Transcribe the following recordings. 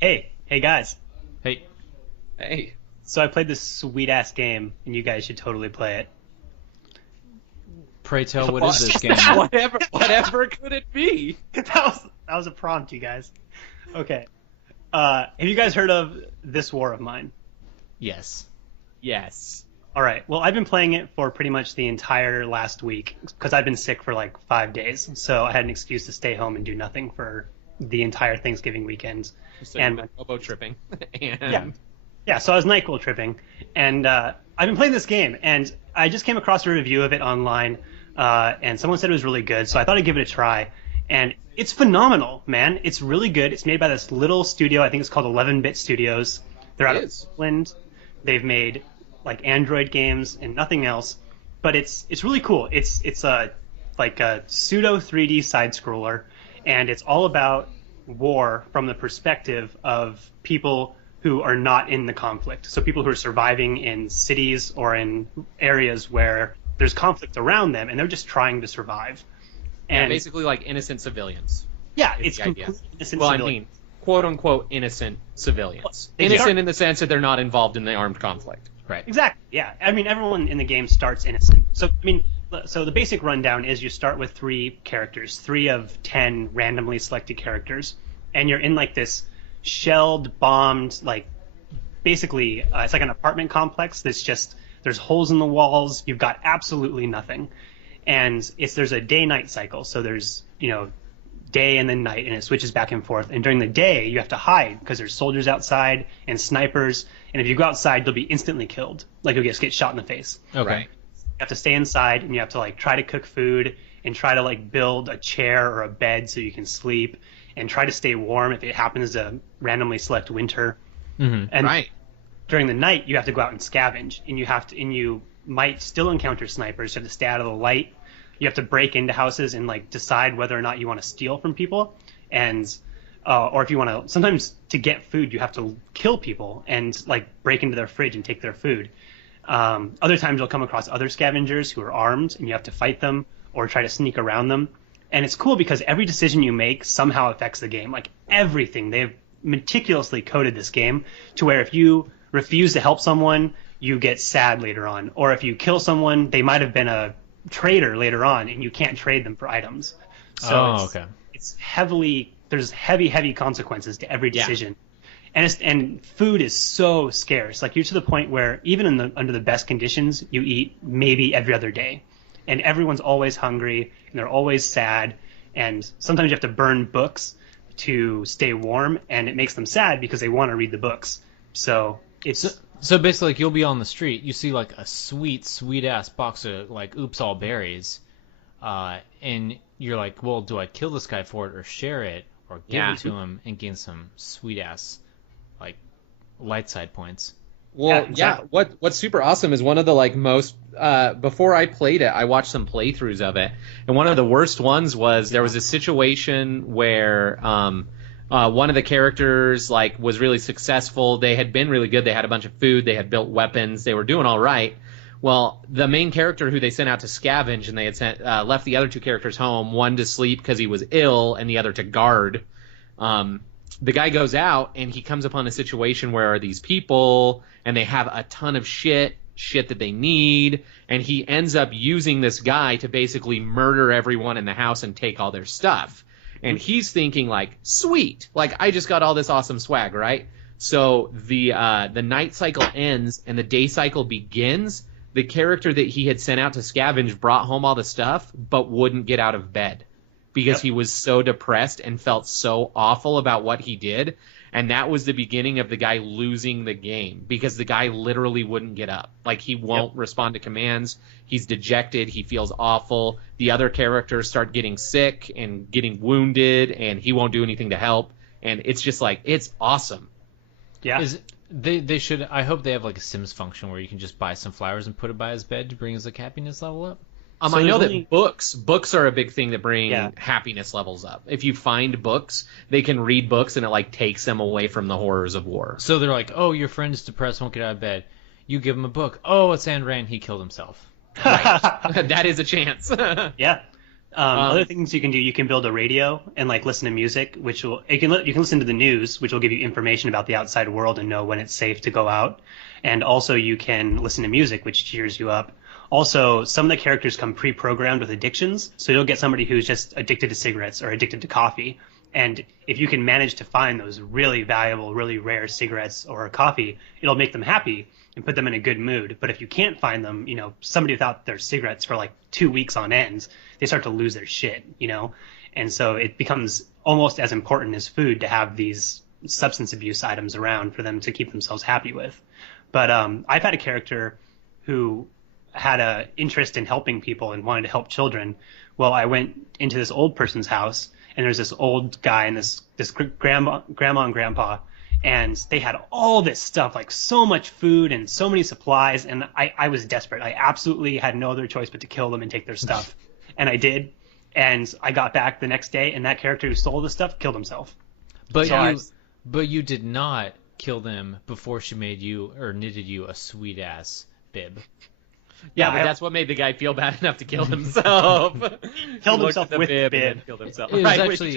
Hey guys. Hey, Hey, So I played this sweet ass game, and you guys should totally play it. pray tell, what is this game? whatever could it be? That was a prompt, you guys. Okay. Have you guys heard of This War of Mine? Yes. Yes. All right. Well, I've been playing it for pretty much the entire last week because I've been sick for like 5 days, so I had an excuse to stay home and do nothing for the entire Thanksgiving weekend. So And- you've been robo tripping, and Yeah, so I was NyQuil tripping, and I've been playing this game, and I just came across a review of it online, and someone said it was really good, so I thought I'd give it a try, and it's phenomenal, man. It's really good. It's made by this little studio. I think it's called 11-Bit Studios. They're out It of is. Poland. They've made like Android games and nothing else, but it's really cool. It's a like a pseudo 3D side scroller, and it's all about war from the perspective of people who are not in the conflict. So people who are surviving in cities or in areas where there's conflict around them, and they're just trying to survive. And basically like innocent civilians. yeah, is it's the idea. completely innocent Well, civilians. I mean, quote unquote innocent civilians. They Innocent are. in the sense that they're not involved in the armed conflict. Right. Exactly. Yeah. I mean, everyone in the game starts innocent. So the basic rundown is you start with 3 characters, 3 of 10 randomly selected characters, and you're in like this shelled, bombed, like basically it's like an apartment complex that's just there's holes in the walls. You've got absolutely nothing, and there's a day-night cycle. So there's day and then night, and it switches back and forth. And during the day, you have to hide because there's soldiers outside and snipers. And if you go outside, you'll be instantly killed. Like you'll just get shot in the face. Okay. Right. You have to stay inside, and you have to like try to cook food and try to like build a chair or a bed so you can sleep, and try to stay warm if it happens to randomly select winter. Mm-hmm. And Right. during the night, you have to go out and scavenge, and you might still encounter snipers. You have to stay out of the light. You have to break into houses and like decide whether or not you want to steal from people, and or if you want to. Sometimes to get food, you have to kill people and like break into their fridge and take their food. Other times you'll come across other scavengers who are armed, and you have to fight them or try to sneak around them. And it's cool because every decision you make somehow affects the game. Like everything, they've meticulously coded this game to where if you refuse to help someone, you get sad later on, or if you kill someone, they might have been a traitor later on, and you can't trade them for items. So okay. it's there's heavy consequences to every Yeah. decision. And food is so scarce. Like you're to the point where even under the best conditions, you eat maybe every other day, and everyone's always hungry and they're always sad. And sometimes you have to burn books to stay warm, and it makes them sad because they want to read the books. So it's So basically, like, you'll be on the street, you see like a sweet ass box of like Oops All Berries, and you're like, well, do I kill this guy for it or share it or give Yeah. it to him and gain some sweet ass like light side points? Well, exactly. What's super awesome is one of the like most before I played it, I watched some playthroughs of it, and one of the worst ones was there was a situation where one of the characters like was really successful. They had been really good. They had a bunch of food. They had built weapons. They were doing all right. Well, the main character who they sent out to scavenge, and they had left the other 2 characters home, one to sleep because he was ill, and the other to guard. The guy goes out, and he comes upon a situation where these people, and they have a ton of shit that they need, and he ends up using this guy to basically murder everyone in the house and take all their stuff. And he's thinking like, sweet, like I just got all this awesome swag, right? So the night cycle ends and the day cycle begins. The character that he had sent out to scavenge brought home all the stuff, but wouldn't get out of bed because Yep. he was so depressed and felt so awful about what he did. And that was the beginning of the guy losing the game because the guy literally wouldn't get up. Like he won't respond to commands. He's dejected. He feels awful. The other characters start getting sick and getting wounded, and he won't do anything to help. And it's just like, it's awesome. yeah. They should. I hope they have like a Sims function where you can just buy some flowers and put it by his bed to bring his like happiness level up. So I know there's that only- books are a big thing that bring Yeah. happiness levels up. If you find books, they can read books, and it like takes them away from the horrors of war. So they're like, oh, your friend is depressed, won't get out of bed. You give him a book. Oh, it's Ayn Rand. He killed himself. Right. That is a chance. Yeah. Other things you can do, you can build a radio and like listen to music, which will you can listen to the news, which will give you information about the outside world and know when it's safe to go out. And also you can listen to music, which cheers you up. Also, some of the characters come pre-programmed with addictions, so you'll get somebody who's just addicted to cigarettes or addicted to coffee. And if you can manage to find those really valuable, really rare cigarettes or coffee, it'll make them happy and put them in a good mood. But if you can't find them, somebody without their cigarettes for like 2 weeks on end, they start to lose their shit, And so it becomes almost as important as food to have these substance abuse items around for them to keep themselves happy with. But I've had a character who had a interest in helping people and wanted to help children. Well, I went into this old person's house, and there's this old guy and this grandma and grandpa, and they had all this stuff, like so much food and so many supplies, and I was desperate. I absolutely had no other choice but to kill them and take their stuff. And I did, and I got back the next day, and that character who stole the stuff killed himself. But you did not kill them before she made you or knitted you a sweet ass bib. Yeah, but that's what made the guy feel bad enough to kill himself. Killed himself with the bib. And then killed himself. It was Right, actually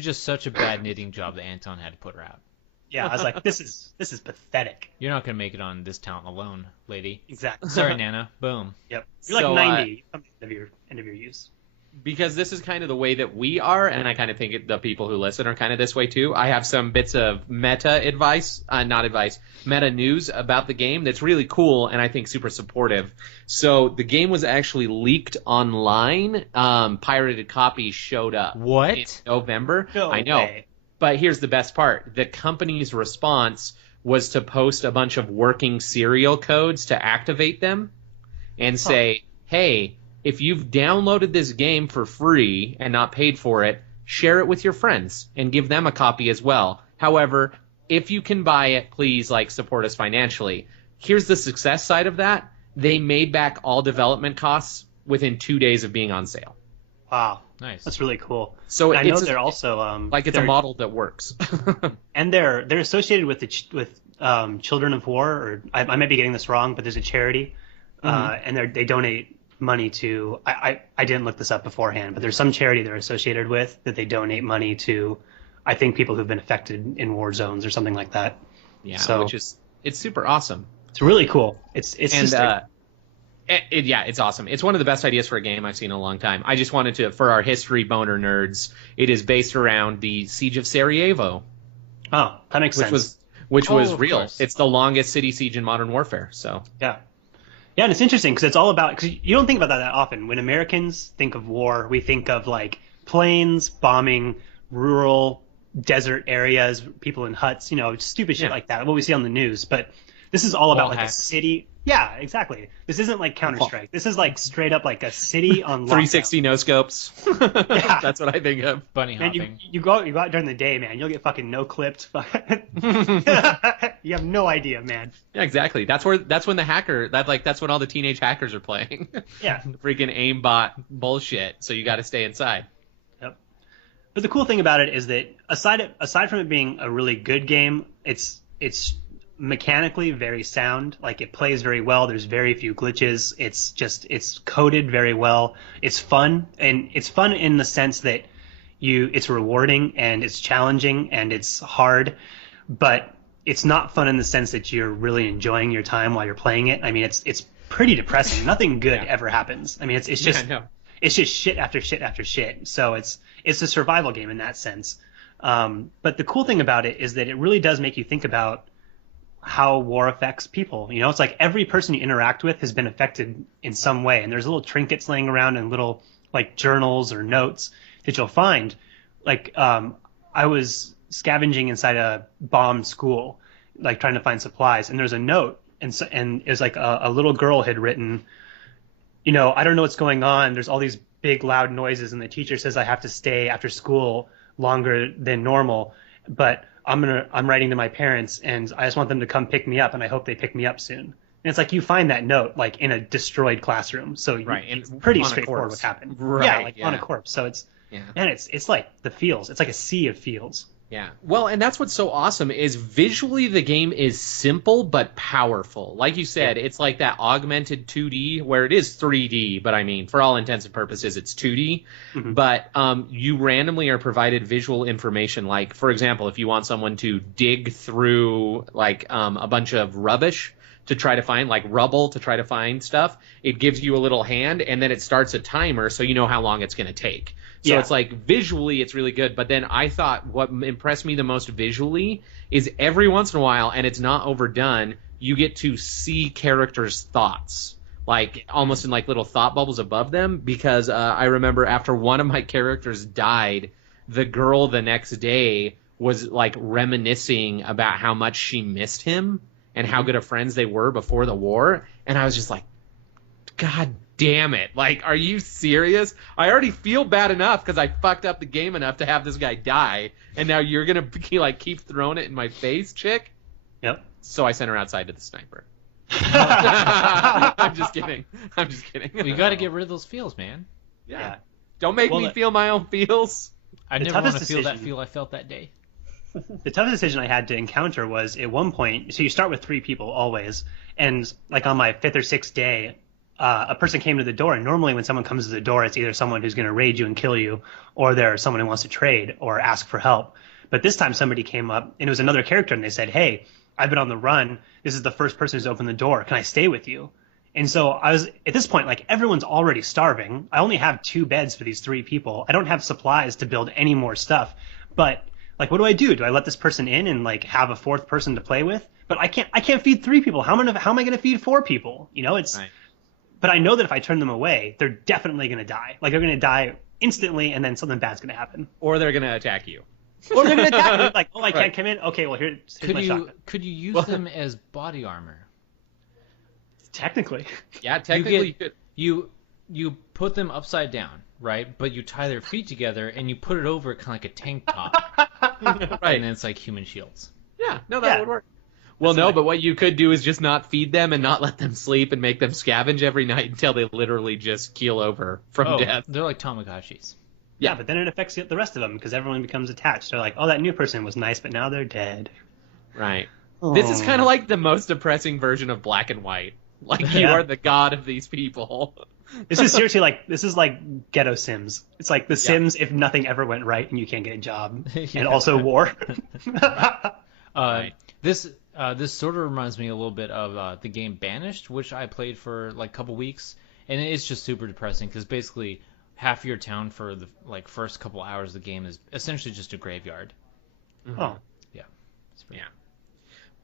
just such a bad knitting job that Anton had to put her out. Yeah, I was like, this is pathetic. You're not gonna make it on this talent alone, lady. Exactly. Sorry, Nana. Boom. Yep. You're like 90 at the end of your use. Because this is kind of the way that we are, and I kind of think the people who listen are kind of this way too. I have some bits of meta news about the game that's really cool and I think super supportive. So the game was actually leaked online. Pirated copies showed up. What? In November. No I know. way. But here's the best part. The company's response was to post a bunch of working serial codes to activate them and say, hey, if you've downloaded this game for free and not paid for it, share it with your friends and give them a copy as well. However, if you can buy it, please support us financially. Here's the success side of that. They made back all development costs within 2 days of being on sale. Wow. Nice. That's really cool. So and I know they're also it's a model that works. And they're associated with Children of War, or I might be getting this wrong, but there's a charity, and they donate money to. I didn't look this up beforehand, but there's some charity they're associated with that they donate money to. I think people who've been affected in war zones or something like that. Yeah, so it's super awesome. It's really cool. It's awesome. It's one of the best ideas for a game I've seen in a long time. I just wanted to, for our history boner nerds, it is based around the Siege of Sarajevo. Oh, that makes sense. Which was real. Course. It's the longest city siege in modern warfare. So yeah, and it's interesting because it's all about, because you don't think about that often. When Americans think of war, we think of planes bombing rural desert areas, people in huts, stupid shit like that. What we see on the news, but this is all about a city. Yeah, exactly. This isn't like Counter-Strike. This is straight up a city on lockdown. 360 no scopes. Yeah. That's what I think of. Bunny hopping. And you go out during the day, man. You'll get fucking no clipped. You have no idea, man. Yeah, exactly. That's when the hacker that's when all the teenage hackers are playing. Yeah. Freaking aimbot bullshit. So you got to stay inside. Yep. But the cool thing about it is that aside from it being a really good game, it's mechanically very sound. It plays very well. There's very few glitches. It's coded very well. It's fun, and it's fun in the sense that it's rewarding and it's challenging and it's hard, but it's not fun in the sense that you're really enjoying your time while you're playing it. I mean, it's pretty depressing. Nothing good ever happens. I mean, it's just it's just shit after shit after shit. So it's a survival game in that sense. But the cool thing about it is that it really does make you think about how war affects people. It's like every person you interact with has been affected in some way, and there's little trinkets laying around and little journals or notes that you'll find. I was scavenging inside a bombed school, trying to find supplies, and there's a note, and it was a little girl had written, I don't know what's going on. There's all these big loud noises, and the teacher says I have to stay after school longer than normal, but I'm writing to my parents, and I just want them to come pick me up, and I hope they pick me up soon. And it's you find that note in a destroyed classroom, so it's pretty straightforward what happened. Right, on a corpse. So it's the feels. It's like a sea of feels. Yeah. Well, and that's what's so awesome is visually the game is simple but powerful. Like you said, it's like that augmented 2D where it is 3D, but I mean, for all intents and purposes, it's 2D. Mm-hmm. But you randomly are provided visual information. Like, for example, if you want someone to dig through like a bunch of rubbish to try to find, like rubble to try to find stuff, it gives you a little hand and then it starts a timer so you know how long it's going to take. So it's like visually it's really good, but then I thought what impressed me the most visually is every once in a while, and it's not overdone, you get to see characters' thoughts, like almost in like little thought bubbles above them, because I remember after one of my characters died, the girl the next day was like reminiscing about how much she missed him and how good of friends they were before the war, and I was just like, God damn it. Like, are you serious? I already feel bad enough because I fucked up the game enough to have this guy die, and now you're going to like keep throwing it in my face, chick? Yep. So I sent her outside to the sniper. I'm just kidding. Well, you got to get rid of those feels, man. Yeah. Don't make me feel my own feels. I never want to feel that feel I felt that day. The toughest decision I had to encounter was at one point, so you start with 3 people always, and like on my 5th or 6th day, a person came to the door, and normally when someone comes to the door, it's either someone who's going to raid you and kill you, or there's someone who wants to trade or ask for help. But this time somebody came up, and it was another character, and they said, hey, I've been on the run. This is the first person who's opened the door. Can I stay with you? And so I was, at this point, like, everyone's already starving. I only have 2 beds for these 3 people. I don't have supplies to build any more stuff. But, like, what do? Do I let this person in and, like, have a 4th person to play with? But I can't feed 3 people. How am I going to feed 4 people? You know, it's... Right. But I know that if I turn them away, they're definitely going to die. Like, they're going to die instantly, and then something bad's going to happen. Or they're going to attack you. Or they're going to attack me. Like, oh, I can't come in? Okay, well, here's my shotgun. Could you use them as body armor? Technically. Yeah, technically you could. You put them upside down, right? But you tie their feet together, and you put it over kind of like a tank top. Right. And then it's like human shields. Yeah, no, that would work. Well, no, but what you could do is just not feed them and not let them sleep and make them scavenge every night until they literally just keel over from death. They're like Tamagotchis. Yeah, but then it affects the rest of them because everyone becomes attached. They're like, oh, that new person was nice, but now they're dead. Right. Oh. This is kind of like the most depressing version of Black and White. Like, you are the god of these people. This is seriously like Ghetto Sims. It's like The Sims if nothing ever went right and you can't get a job. And also war. Right. This sort of reminds me a little bit of the game Banished, which I played for like a couple weeks, and it's just super depressing because basically half your town for the like first couple hours of the game is essentially just a graveyard. Mm-hmm. Oh, yeah, yeah.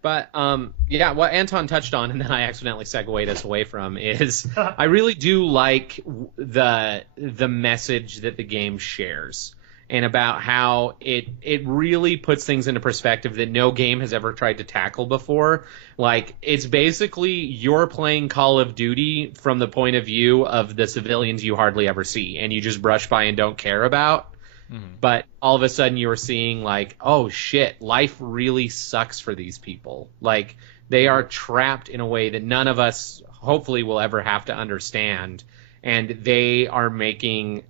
But what Anton touched on, and then I accidentally segued us away from, is I really do like the message that the game shares. And about how it really puts things into perspective that no game has ever tried to tackle before. Like, it's basically you're playing Call of Duty from the point of view of the civilians you hardly ever see, and you just brush by and don't care about. Mm-hmm. But all of a sudden you're seeing, like, oh shit, life really sucks for these people. Like, they are trapped in a way that none of us hopefully will ever have to understand, and they are making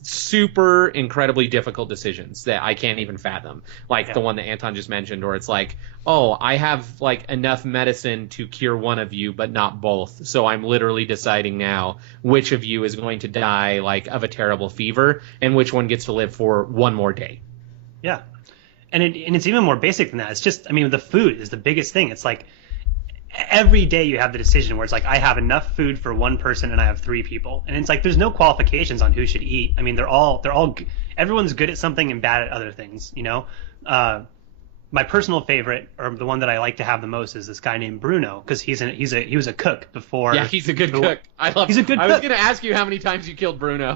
super incredibly difficult decisions that I can't even fathom, like the one that Anton just mentioned, or it's like, oh, I have like enough medicine to cure one of you but not both, so I'm literally deciding now which of you is going to die like of a terrible fever and which one gets to live for one more day. Yeah, and it's even more basic than that. It's just, I mean, the food is the biggest thing. It's like every day you have the decision where it's like, I have enough food for one person and I have 3 people, and it's like there's no qualifications on who should eat. I mean, everyone's good at something and bad at other things, you know. My personal favorite, or the one that I like to have the most, is this guy named Bruno, because he was a cook before. Yeah, he's a good cook. He's a good cook. I was going to ask you how many times you killed Bruno.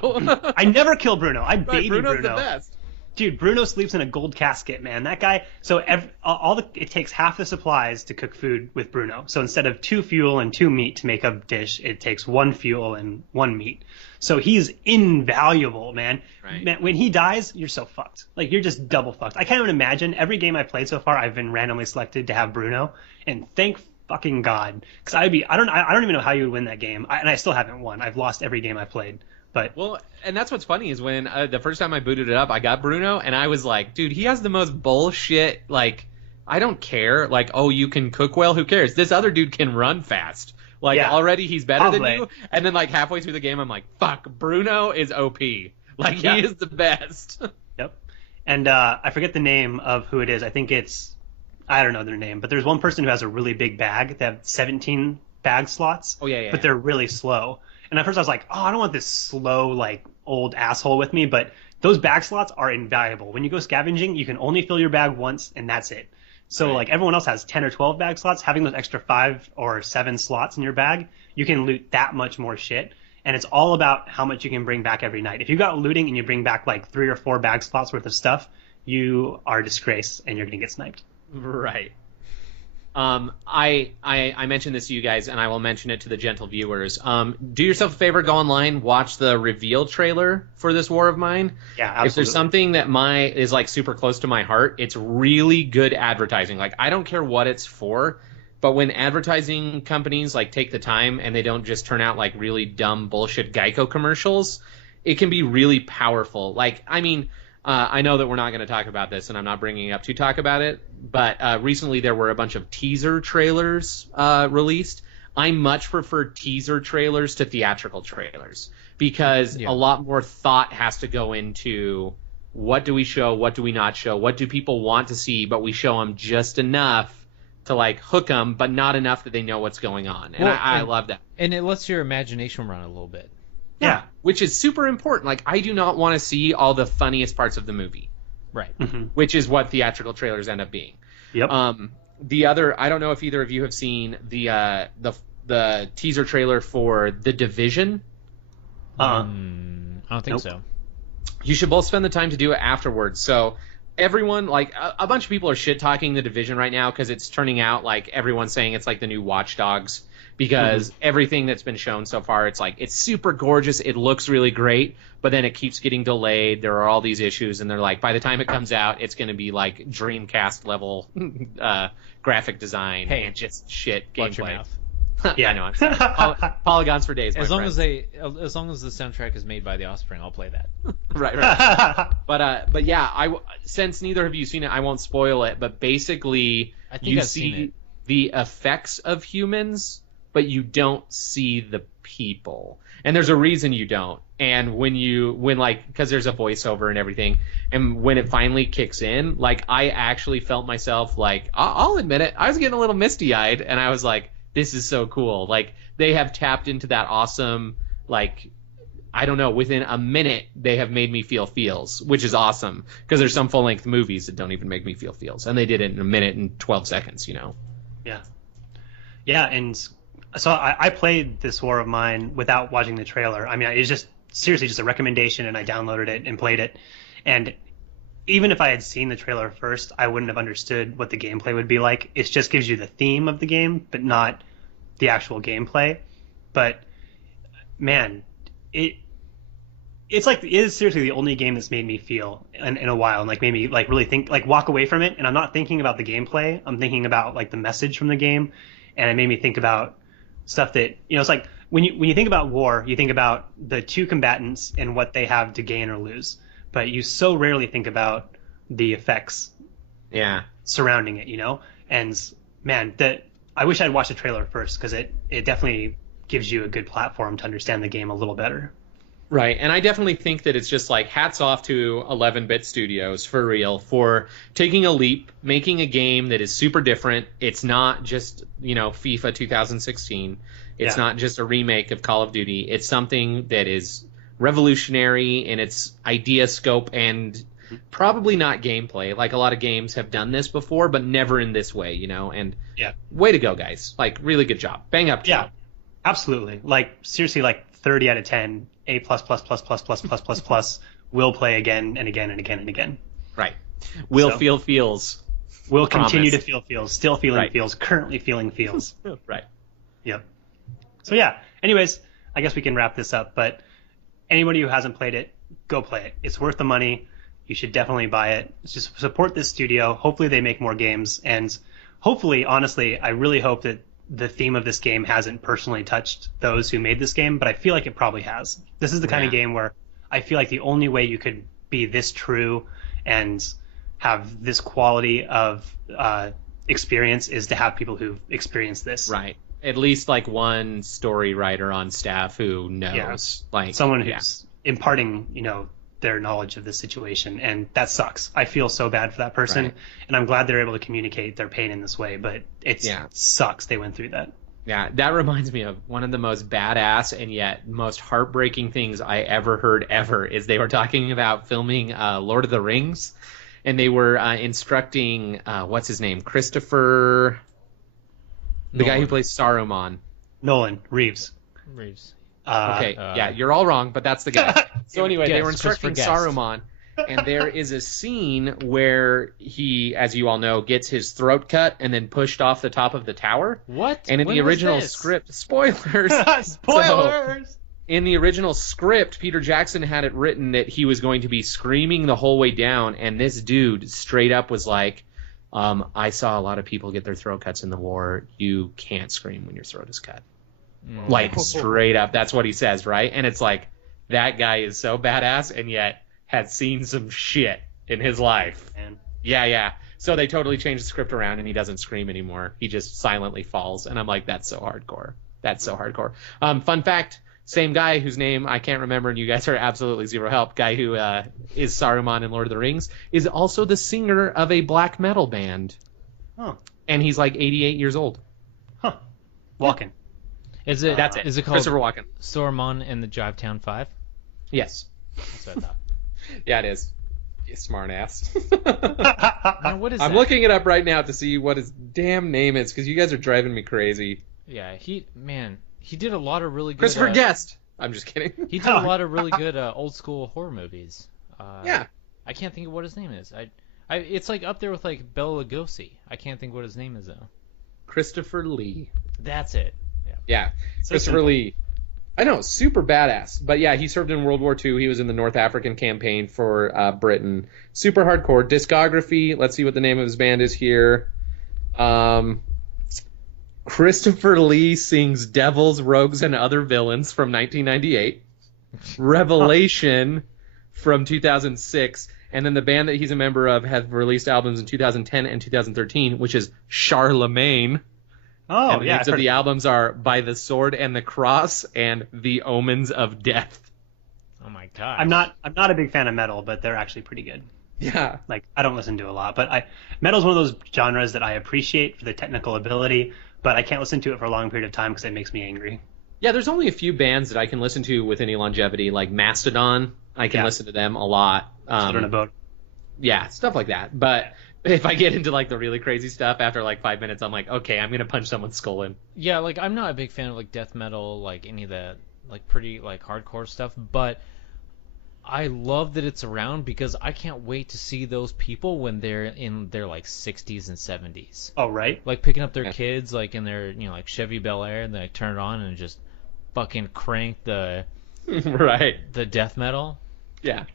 I never kill Bruno. I baby Bruno's Bruno. The best. Dude, Bruno sleeps in a gold casket, man. That guy. So it takes half the supplies to cook food with Bruno. So instead of 2 fuel and 2 meat to make a dish, it takes 1 fuel and 1 meat. So he's invaluable, man. Right. Man, when he dies, you're so fucked. Like, you're just double fucked. I can't even imagine. Every game I've played so far, I've been randomly selected to have Bruno, and thank fucking God, because I don't even know how you would win that game, and I still haven't won. I've lost every game I've played. But Well, and that's what's funny is when the first time I booted it up, I got Bruno, and I was like, dude, he has the most bullshit, like, I don't care. Like, oh, you can cook well? Who cares? This other dude can run fast. Like, Yeah. already he's better than Probably. you. And then, like, halfway through the game, I'm like, fuck, Bruno is OP. Like, Yeah. he is the best. Yep. And I forget the name of who it is. I think I don't know their name, but there's one person who has a really big bag. They have 17 bag slots. Oh, yeah. But they're really slow. And at first I was like, oh, I don't want this slow, like, old asshole with me. But those bag slots are invaluable. When you go scavenging, you can only fill your bag once, and that's it. So, Right. like, everyone else has 10 or 12 bag slots. Having those extra 5 or 7 slots in your bag, you can loot that much more shit. And it's all about how much you can bring back every night. If you go out looting and you bring back, like, 3 or 4 bag slots worth of stuff, you are a disgrace, and you're going to get sniped. Right. I mentioned this to you guys, and I will mention it to the gentle viewers. Do yourself a favor, go online, watch the reveal trailer for this War of Mine. Yeah, absolutely. If there's something that is like super close to my heart, it's really good advertising. Like, I don't care what it's for, but when advertising companies like take the time and they don't just turn out like really dumb bullshit Geico commercials, it can be really powerful. Like, I mean, I know that we're not going to talk about this, and I'm not bringing it up to talk about it, but recently there were a bunch of teaser trailers released. I much prefer teaser trailers to theatrical trailers because a lot more thought has to go into what do we show, what do we not show, what do people want to see, but we show them just enough to like hook them, but not enough that they know what's going on. And I love that. And it lets your imagination run a little bit. Yeah, which is super important. Like, I do not want to see all the funniest parts of the movie. Right. Mm-hmm. Which is what theatrical trailers end up being. Yep. The other, I don't know if either of you have seen the teaser trailer for The Division. I don't think so. You should both spend the time to do it afterwards. So everyone, like, a bunch of people are shit talking The Division right now because it's turning out like everyone's saying it's like the new Watch Dogs. Because everything that's been shown so far, it's like, it's super gorgeous, it looks really great, but then it keeps getting delayed, there are all these issues, and they're like, by the time it comes out, it's going to be like Dreamcast level graphic design and just shit Watch your gameplay. mouth. Yeah, I know. I'm sorry. Polygons for days. As long as the soundtrack is made by The Offspring, I'll play that. right. But yeah, since neither of you seen it, I won't spoil it. But basically, I think you I've seen see it. the effects of humans, but you don't see the people. And there's a reason you don't. And because there's a voiceover and everything, and when it finally kicks in, like, I actually felt myself, like, I'll admit it, I was getting a little misty-eyed, and I was like, this is so cool. Like, they have tapped into that awesome, like, I don't know, within a minute, they have made me feel feels, which is awesome, because there's some full-length movies that don't even make me feel feels, and they did it in a minute and 12 seconds, you know? Yeah, and so I played this War of Mine without watching the trailer. I mean, it's just seriously just a recommendation, and I downloaded it and played it. And even if I had seen the trailer first, I wouldn't have understood what the gameplay would be like. It just gives you the theme of the game, but not the actual gameplay. But man, it is seriously the only game that's made me feel in a while, and like made me like really think, like walk away from it. And I'm not thinking about the gameplay. I'm thinking about like the message from the game, and it made me think about stuff that, you know, it's like when you think about war, you think about the two combatants and what they have to gain or lose, but you so rarely think about the effects surrounding it, you know. And man, I wish I'd watched the trailer first, because it definitely gives you a good platform to understand the game a little better. Right, and I definitely think that it's just like hats off to 11-bit studios, for real, for taking a leap, making a game that is super different. It's not just, you know, FIFA 2016. It's not just a remake of Call of Duty. It's something that is revolutionary in its idea scope and probably not gameplay. Like, a lot of games have done this before, but never in this way, you know? And way to go, guys. Like, really good job. Bang up. Yeah, absolutely. Like, seriously, like 30 out of 10. A++++++++++. Will play again and again and again and again. Right. Will feel feels. Will continue to feel feels. Still feeling feels. Currently feeling feels. Right. Yep. So yeah. Anyways, I guess we can wrap this up. But anybody who hasn't played it, go play it. It's worth the money. You should definitely buy it. Just support this studio. Hopefully they make more games. And hopefully, honestly, I really hope that the theme of this game hasn't personally touched those who made this game, but I feel like it probably has. This is the kind of game where I feel like the only way you could be this true and have this quality of experience is to have people who've experienced this. Right. At least like one story writer on staff who knows, like someone who's imparting, their knowledge of the situation, and that sucks. I feel so bad for that person, and I'm glad they're able to communicate their pain in this way, but it sucks they went through that. Yeah, that reminds me of one of the most badass and yet most heartbreaking things I ever heard ever is they were talking about filming Lord of the Rings, and they were instructing, what's his name? Christopher... The guy who plays Saruman. Nolan Reeves. Okay, yeah, you're all wrong, but that's the guy. So anyway, they were instructing Saruman, and there is a scene where he, as you all know, gets his throat cut and then pushed off the top of the tower. What? And in the original script, spoilers! Spoilers! So, in the original script, Peter Jackson had it written that he was going to be screaming the whole way down, and this dude straight up was like, I saw a lot of people get their throat cuts in the war. You can't scream when your throat is cut. Like, straight up. That's what he says, right? And it's like, that guy is so badass and yet has seen some shit in his life. Man. Yeah. So they totally changed the script around and he doesn't scream anymore. He just silently falls. And I'm like, that's so hardcore. That's so hardcore. Fun fact, same guy whose name I can't remember and you guys are absolutely zero help, guy who is Saruman in Lord of the Rings, is also the singer of a black metal band. Huh. And he's like 88 years old. Huh. Walking. Is it? That's it. Is it called Christopher Walken? Saruman and the Jivetown 5? Yes. That's what I thought. Yeah, it is. You smart ass. Now, what is I'm that? looking it up right now to see what his damn name is because you guys are driving me crazy. Yeah, he did a lot of really good... Christopher Guest! I'm just kidding. He did a lot of really good old school horror movies. Yeah. I can't think of what his name is. It's like up there with like Bela Lugosi. I can't think what his name is though. Christopher Lee. That's it. Yeah. So Christopher simple. Lee. I know, super badass. But yeah, he served in World War II. He was in the North African campaign for Britain. Super hardcore. Discography. Let's see what the name of his band is here. Christopher Lee sings Devils, Rogues, and Other Villains from 1998. Revelation from 2006. And then the band that he's a member of have released albums in 2010 and 2013, which is Charlemagne. Oh, and the yeah. names of the albums are By the Sword and the Cross and The Omens of Death. Oh my god. I'm not a big fan of metal, but they're actually pretty good. Yeah. Like, I don't listen to a lot, but metal's one of those genres that I appreciate for the technical ability, but I can't listen to it for a long period of time because it makes me angry. Yeah, there's only a few bands that I can listen to with any longevity, like Mastodon. I can listen to them a lot. On a boat. Yeah, stuff like that. But if I get into like the really crazy stuff after like 5 minutes, I'm like, okay, I'm gonna punch someone's skull in. Yeah, like I'm not a big fan of like death metal, like any of that like pretty like hardcore stuff, but I love that it's around because I can't wait to see those people when they're in their like 60s and 70s. Oh, right. Like picking up their kids like in their like Chevy Bel Air and they like, turn it on and just fucking crank the Right. the death metal. Yeah.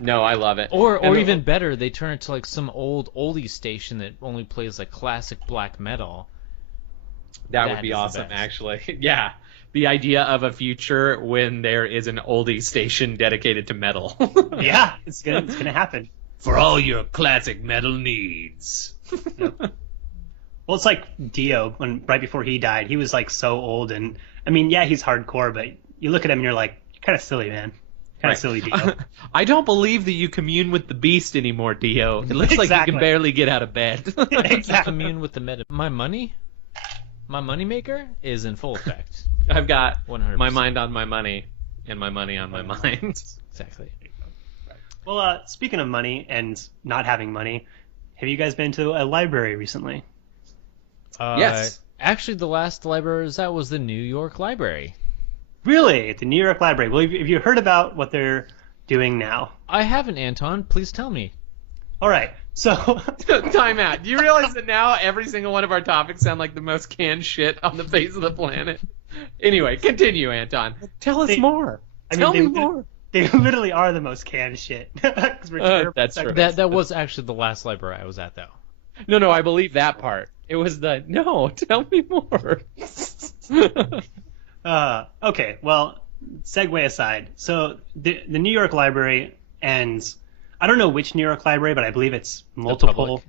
No, I love it. Or even better, they turn it to like some old oldie station that only plays like classic black metal. That would be awesome, actually. Yeah. The idea of a future when there is an oldie station dedicated to metal. Yeah, it's gonna happen. For all your classic metal needs. Yep. Well, it's like Dio, right before he died, he was like so old, and I mean, yeah, he's hardcore, but you look at him and you're like, you're kind of silly, man. Kind of silly, Dio. I don't believe that you commune with the beast anymore, Dio. It looks like you can barely get out of bed. Exactly. Commune with the meta. My moneymaker is in full effect. I've got 100%. my mind on my money and my money on my mind. Exactly. Well, speaking of money and not having money, have you guys been to a library recently? Yes. Actually, the last library I was at was the New York Library. Really? At the New York Library? Well, have you heard about what they're doing now? I haven't, Anton. Please tell me. All right. So Time out. Do you realize that now every single one of our topics sound like the most canned shit on the face of the planet? Anyway, continue, Anton. Tell us more. Tell me more. They literally are the most canned shit. 'Cause we're terrible that's true. secrets. That was actually the last library I was at, though. No, I believe that part. It was the no. Tell me more. Okay, well, segue aside. So the New York Library, and I don't know which New York Library, but I believe it's multiple.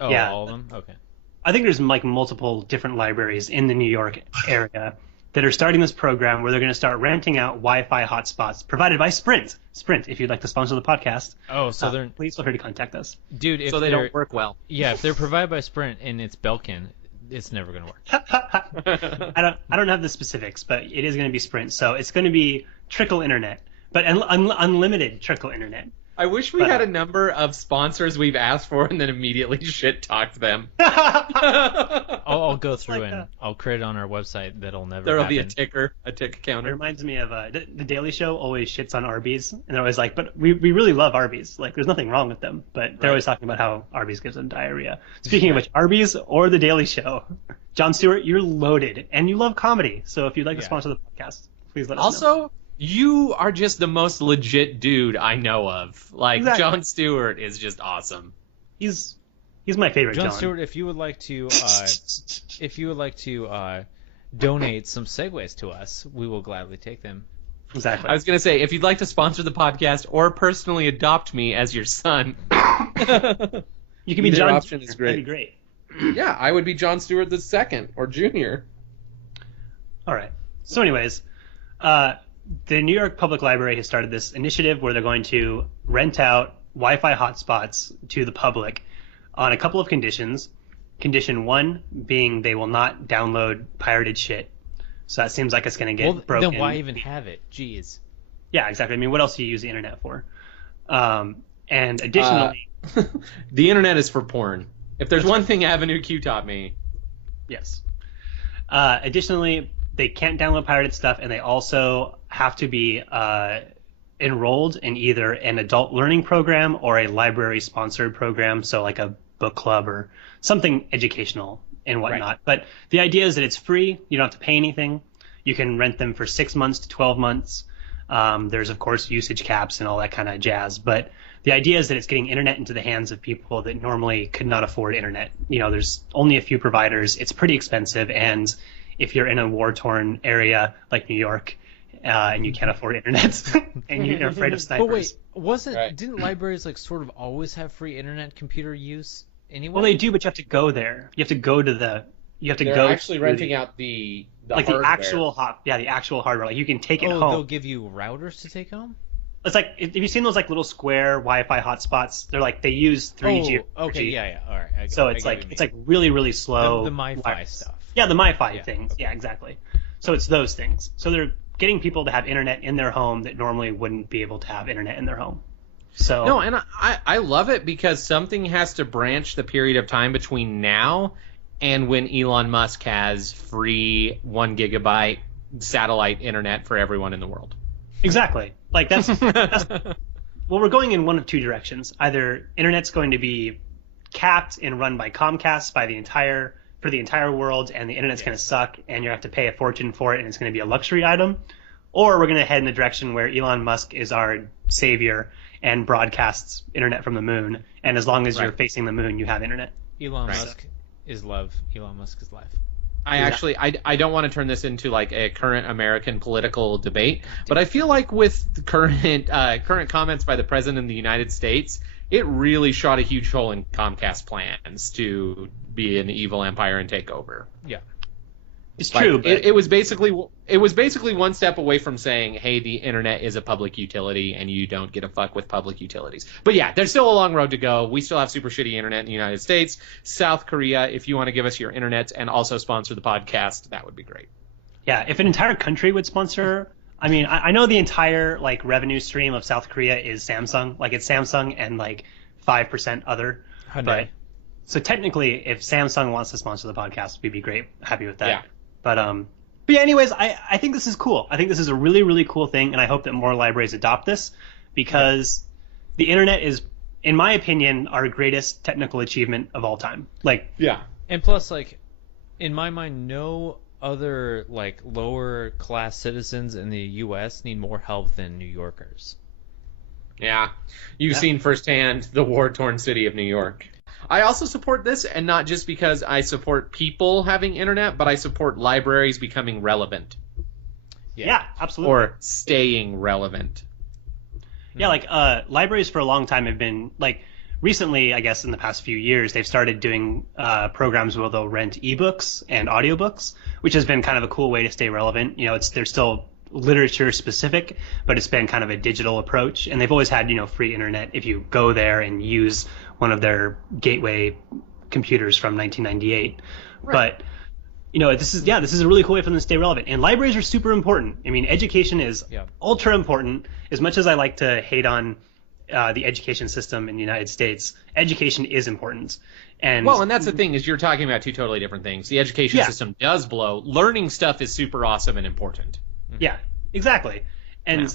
Oh, yeah, all of them? Okay. I think there's like multiple different libraries in the New York area that are starting this program where they're going to start renting out Wi-Fi hotspots provided by Sprint. Sprint, if you'd like to sponsor the podcast, Oh, so they're please feel free to contact us. dude. If So they they're- don't work well. Yeah, if they're provided by Sprint and it's Belkin, it's never gonna work. I don't have the specifics, but it is going to be Sprint, so it's going to be trickle internet, but unlimited trickle internet. I wish we But, had a number of sponsors we've asked for and then immediately shit talked them. I'll go through like and that. I'll create it on our website. That'll never There'll happen. be a tick It counter. reminds me of the Daily Show always shits on Arby's, and they're always like, but we really love Arby's. Like, there's nothing wrong with them, but they're always talking about how Arby's gives them diarrhea. Speaking of which, Arby's or the Daily Show, Jon Stewart, you're loaded, and you love comedy. So if you'd like to Yeah. sponsor the podcast, please let us know. Also, you are just the most legit dude I know of. Like, Exactly. Jon Stewart is just awesome. He's my favorite Jon John. Stewart, if you would like to donate some segues to us, we will gladly take them. Exactly. I was going to say, if you'd like to sponsor the podcast or personally adopt me as your son, You can be Either John. option is That'd be great. yeah, I would be Jon Stewart the second or junior. All right. So, anyways, the New York Public Library has started this initiative where they're going to rent out Wi-Fi hotspots to the public on a couple of conditions. Condition one being they will not download pirated shit. So that seems like it's going to get Well, broken. then why even have it? Jeez. Yeah, exactly. I mean, what else do you use the internet for? And additionally, The internet is for porn. If there's one thing Avenue Q taught me, yes. Additionally, they can't download pirated stuff, and they also have to be enrolled in either an adult learning program or a library-sponsored program, so like a book club or something educational and whatnot. Right. But the idea is that it's free. You don't have to pay anything. You can rent them for 6 months to 12 months. There's, of course, usage caps and all that kind of jazz. But the idea is that it's getting internet into the hands of people that normally could not afford internet. You know, there's only a few providers. It's pretty expensive. And if you're in a war-torn area like New York and you can't afford internet and you're afraid of snipers. But wait, Right. didn't libraries like sort of always have free internet computer use anyway? Well, they do, but you have to go there. You have to go to the. You have to they're go actually to renting the, out the like hardware. the actual the actual hardware. Like you can take it Oh, home. they'll give you routers to take home? It's like have you seen those like little square Wi-Fi hotspots? They're like they use 3G. or Oh, okay, 4G. yeah, all right. So I it's get what like you it's mean. like really really slow. the MiFi wireless. stuff. Yeah, the MiFi Yeah, things. okay. Yeah, exactly. So it's those things. So they're getting people to have internet in their home that normally wouldn't be able to have internet in their home. So No, and I love it because something has to branch the period of time between now and when Elon Musk has free 1 gigabyte satellite internet for everyone in the world. exactly. Like that's well, we're going in one of two directions. Either internet's going to be capped and run by Comcast for the entire world, and the internet's going to suck, and you have to pay a fortune for it, and it's going to be a luxury item, or we're going to head in the direction where Elon Musk is our savior and broadcasts internet from the moon, and as long as you're Right. facing the moon, you have internet. Elon Right. Musk is love. Elon Musk is life. I don't want to turn this into like a current American political debate, but I feel like with the current comments by the president of the United States, it really shot a huge hole in Comcast plans to be an evil empire and take over. Yeah. It's Like, true, but it was basically one step away from saying, hey, the internet is a public utility and you don't get a fuck with public utilities. But yeah, there's still a long road to go. We still have super shitty internet in the United States. South Korea, if you want to give us your internet and also sponsor the podcast, that would be great. yeah, if an entire country would sponsor, I mean, I know the entire like revenue stream of South Korea is Samsung. Like it's Samsung and like 5% other. Hyundai. But so technically, if Samsung wants to sponsor the podcast, we'd be great, happy with that. Yeah. But yeah. Anyways, I think this is cool. I think this is a really really cool thing, and I hope that more libraries adopt this because the internet is, in my opinion, our greatest technical achievement of all time. Like, Yeah. And plus, like, in my mind, no other like lower class citizens in the U.S. need more help than New Yorkers. Yeah. You've seen firsthand the war-torn city of New York. I also support this, and not just because I support people having internet, but I support libraries becoming relevant. Yeah, absolutely. Or staying relevant. Yeah, like libraries for a long time have been like recently, I guess in the past few years, they've started doing programs where they'll rent ebooks and audiobooks, which has been kind of a cool way to stay relevant. You know, they're still literature specific, but it's been kind of a digital approach, and they've always had, you know, free internet if you go there and use one of their gateway computers from 1998. Right. But you know, this is a really cool way for them to stay relevant. And libraries are super important. I mean, education is ultra important. As much as I like to hate on the education system in the United States, education is important. And that's the thing, is you're talking about two totally different things. The education system does blow. Learning stuff is super awesome and important. Yeah, exactly. And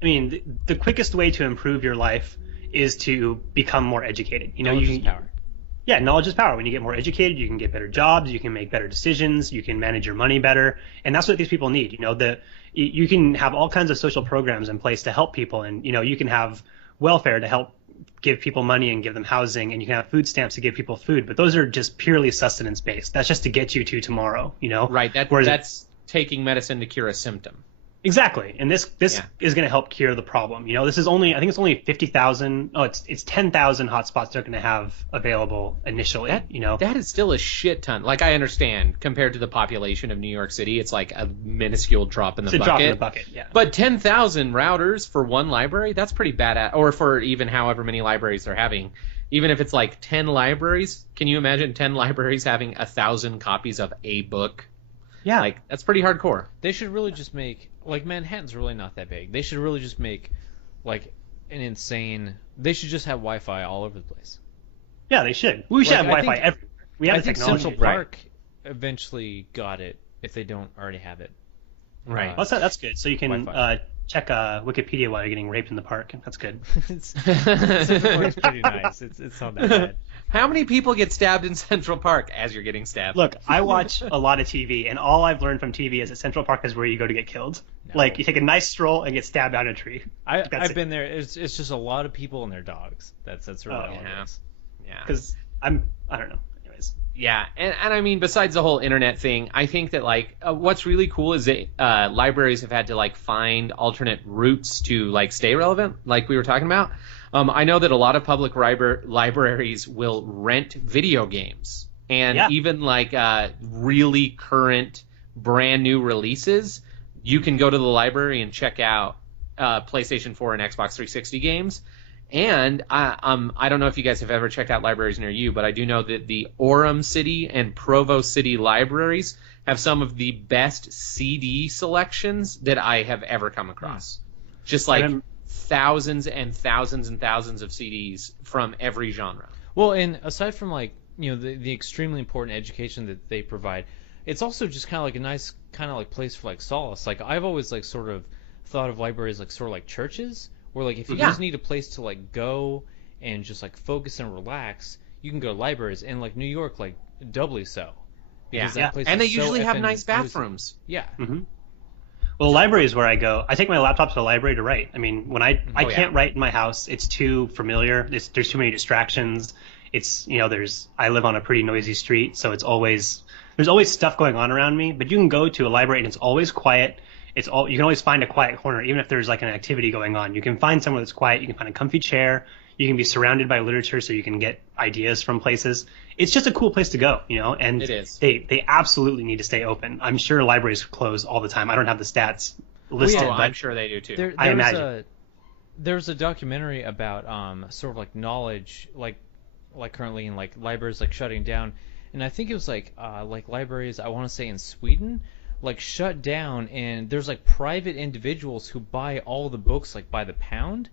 I mean, the quickest way to improve your life is to become more educated. You know, knowledge is power. Yeah, knowledge is power. When you get more educated, you can get better jobs, you can make better decisions, you can manage your money better, and that's what these people need. You know, you can have all kinds of social programs in place to help people, and you know, you can have welfare to help give people money and give them housing, and you can have food stamps to give people food, but those are just purely sustenance based. That's just to get you to tomorrow, you know? Right. That's taking medicine to cure a symptom. Exactly, and this is going to help cure the problem. You know, this is only, I think it's only 50,000. Oh, it's 10,000 hotspots they're going to have available initially. You know, that is still a shit ton. Like, I understand compared to the population of New York City, it's like a minuscule drop in the bucket. Drop in the bucket, yeah. But 10,000 routers for one library, that's pretty bad. Or for even however many libraries they're having. Even if it's like 10 libraries, can you imagine 10 libraries having 1,000 copies of a book? Yeah, like that's pretty hardcore. They should really just make, like, Manhattan's really not that big. They should really just make like an insane. They should just have Wi-Fi all over the place. Yeah, they should. We should have Wi-Fi everywhere. We have technology. Central Park eventually got it if they don't already have it. Right. That's good. So you can check Wikipedia while you're getting raped in the park. That's good. Central Park's pretty nice. It's not that bad. How many people get stabbed in Central Park as you're getting stabbed? Look, I watch a lot of TV, and all I've learned from TV is that Central Park is where you go to get killed. No. Like, you take a nice stroll and get stabbed down a tree. I've been there. It's just a lot of people and their dogs. That's really all it is. Yeah. Because I don't know. Anyways. Yeah, and I mean, besides the whole internet thing, I think that, like, what's really cool is that libraries have had to, like, find alternate routes to, like, stay relevant, like we were talking about. I know that a lot of public libraries will rent video games, and even, like, really current, brand new releases. You can go to the library and check out PlayStation 4 and Xbox 360 games. And I don't know if you guys have ever checked out libraries near you, but I do know that the Orem City and Provo City libraries have some of the best CD selections that I have ever come across. Just like thousands and thousands and thousands of CDs from every genre. Well, and aside from, like, you know, the extremely important education that they provide, it's also just kind of like a nice kind of like place for like solace. Like, I've always like sort of thought of libraries like sort of like churches. Where, like, if you just need a place to, like, go and just, like, focus and relax, you can go to libraries. And, like, New York, like, doubly so. Yeah. And they usually have nice bathrooms. Yeah. Mm-hmm. Well, the library is where I go. I take my laptop to the library to write. I mean, when I can't write in my house, it's too familiar. There's too many distractions. It's, you know, I live on a pretty noisy street, so there's always stuff going on around me. But you can go to a library and it's always quiet. You can always find a quiet corner, even if there's like an activity going on. You can find somewhere that's quiet. You can find a comfy chair. You can be surrounded by literature, so you can get ideas from places. It's just a cool place to go, you know. And it is. They absolutely need to stay open. I'm sure libraries close all the time. I don't have the stats listed, but I'm sure they do too. I imagine. There's a documentary about sort of like knowledge, like currently in like libraries like shutting down, and I think it was like libraries, I want to say in Sweden, like shut down, and there's like private individuals who buy all the books like by the pound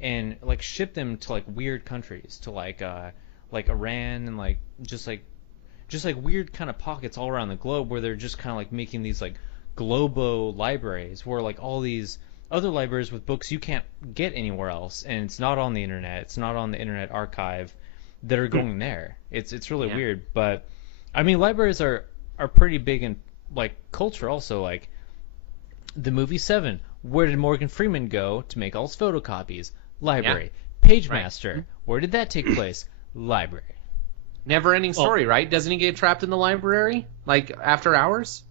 and like ship them to like weird countries, to like Iran, and like just like weird kind of pockets all around the globe where they're just kind of like making these like globo libraries where like all these other libraries with books you can't get anywhere else, and it's not on the internet, it's not on the Internet Archive, that are going there. It's really weird. But I mean, libraries are pretty big in like culture also. Like the movie Seven, where did Morgan Freeman go to make all his photocopies? Library. Pagemaster, where did that take place? Library. Never-ending story, right? Doesn't he get trapped in the library, like, after hours?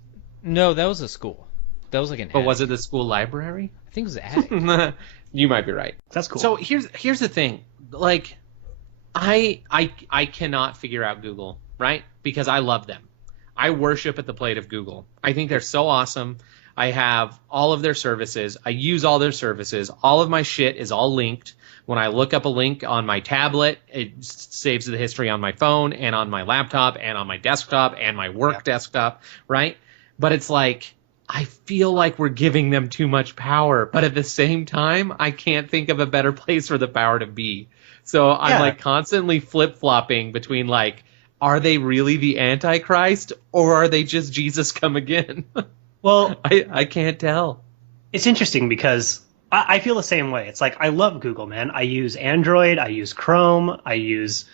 No, that was a school. That was like an attic. But was it the school library? I think it was an attic. You might be right. That's cool. So here's the thing. Like, I cannot figure out Google, right? Because I love them. I worship at the plate of Google. I think they're so awesome. I have all of their services. I use all their services. All of my shit is all linked. When I look up a link on my tablet, it saves the history on my phone and on my laptop and on my desktop and my work desktop, right? But it's like, I feel like we're giving them too much power. But at the same time, I can't think of a better place for the power to be. So I'm like constantly flip-flopping between like, are they really the Antichrist or are they just Jesus come again? Well, I can't tell. It's interesting because I feel the same way. It's like I love Google, man. I use Android. I use Chrome. I use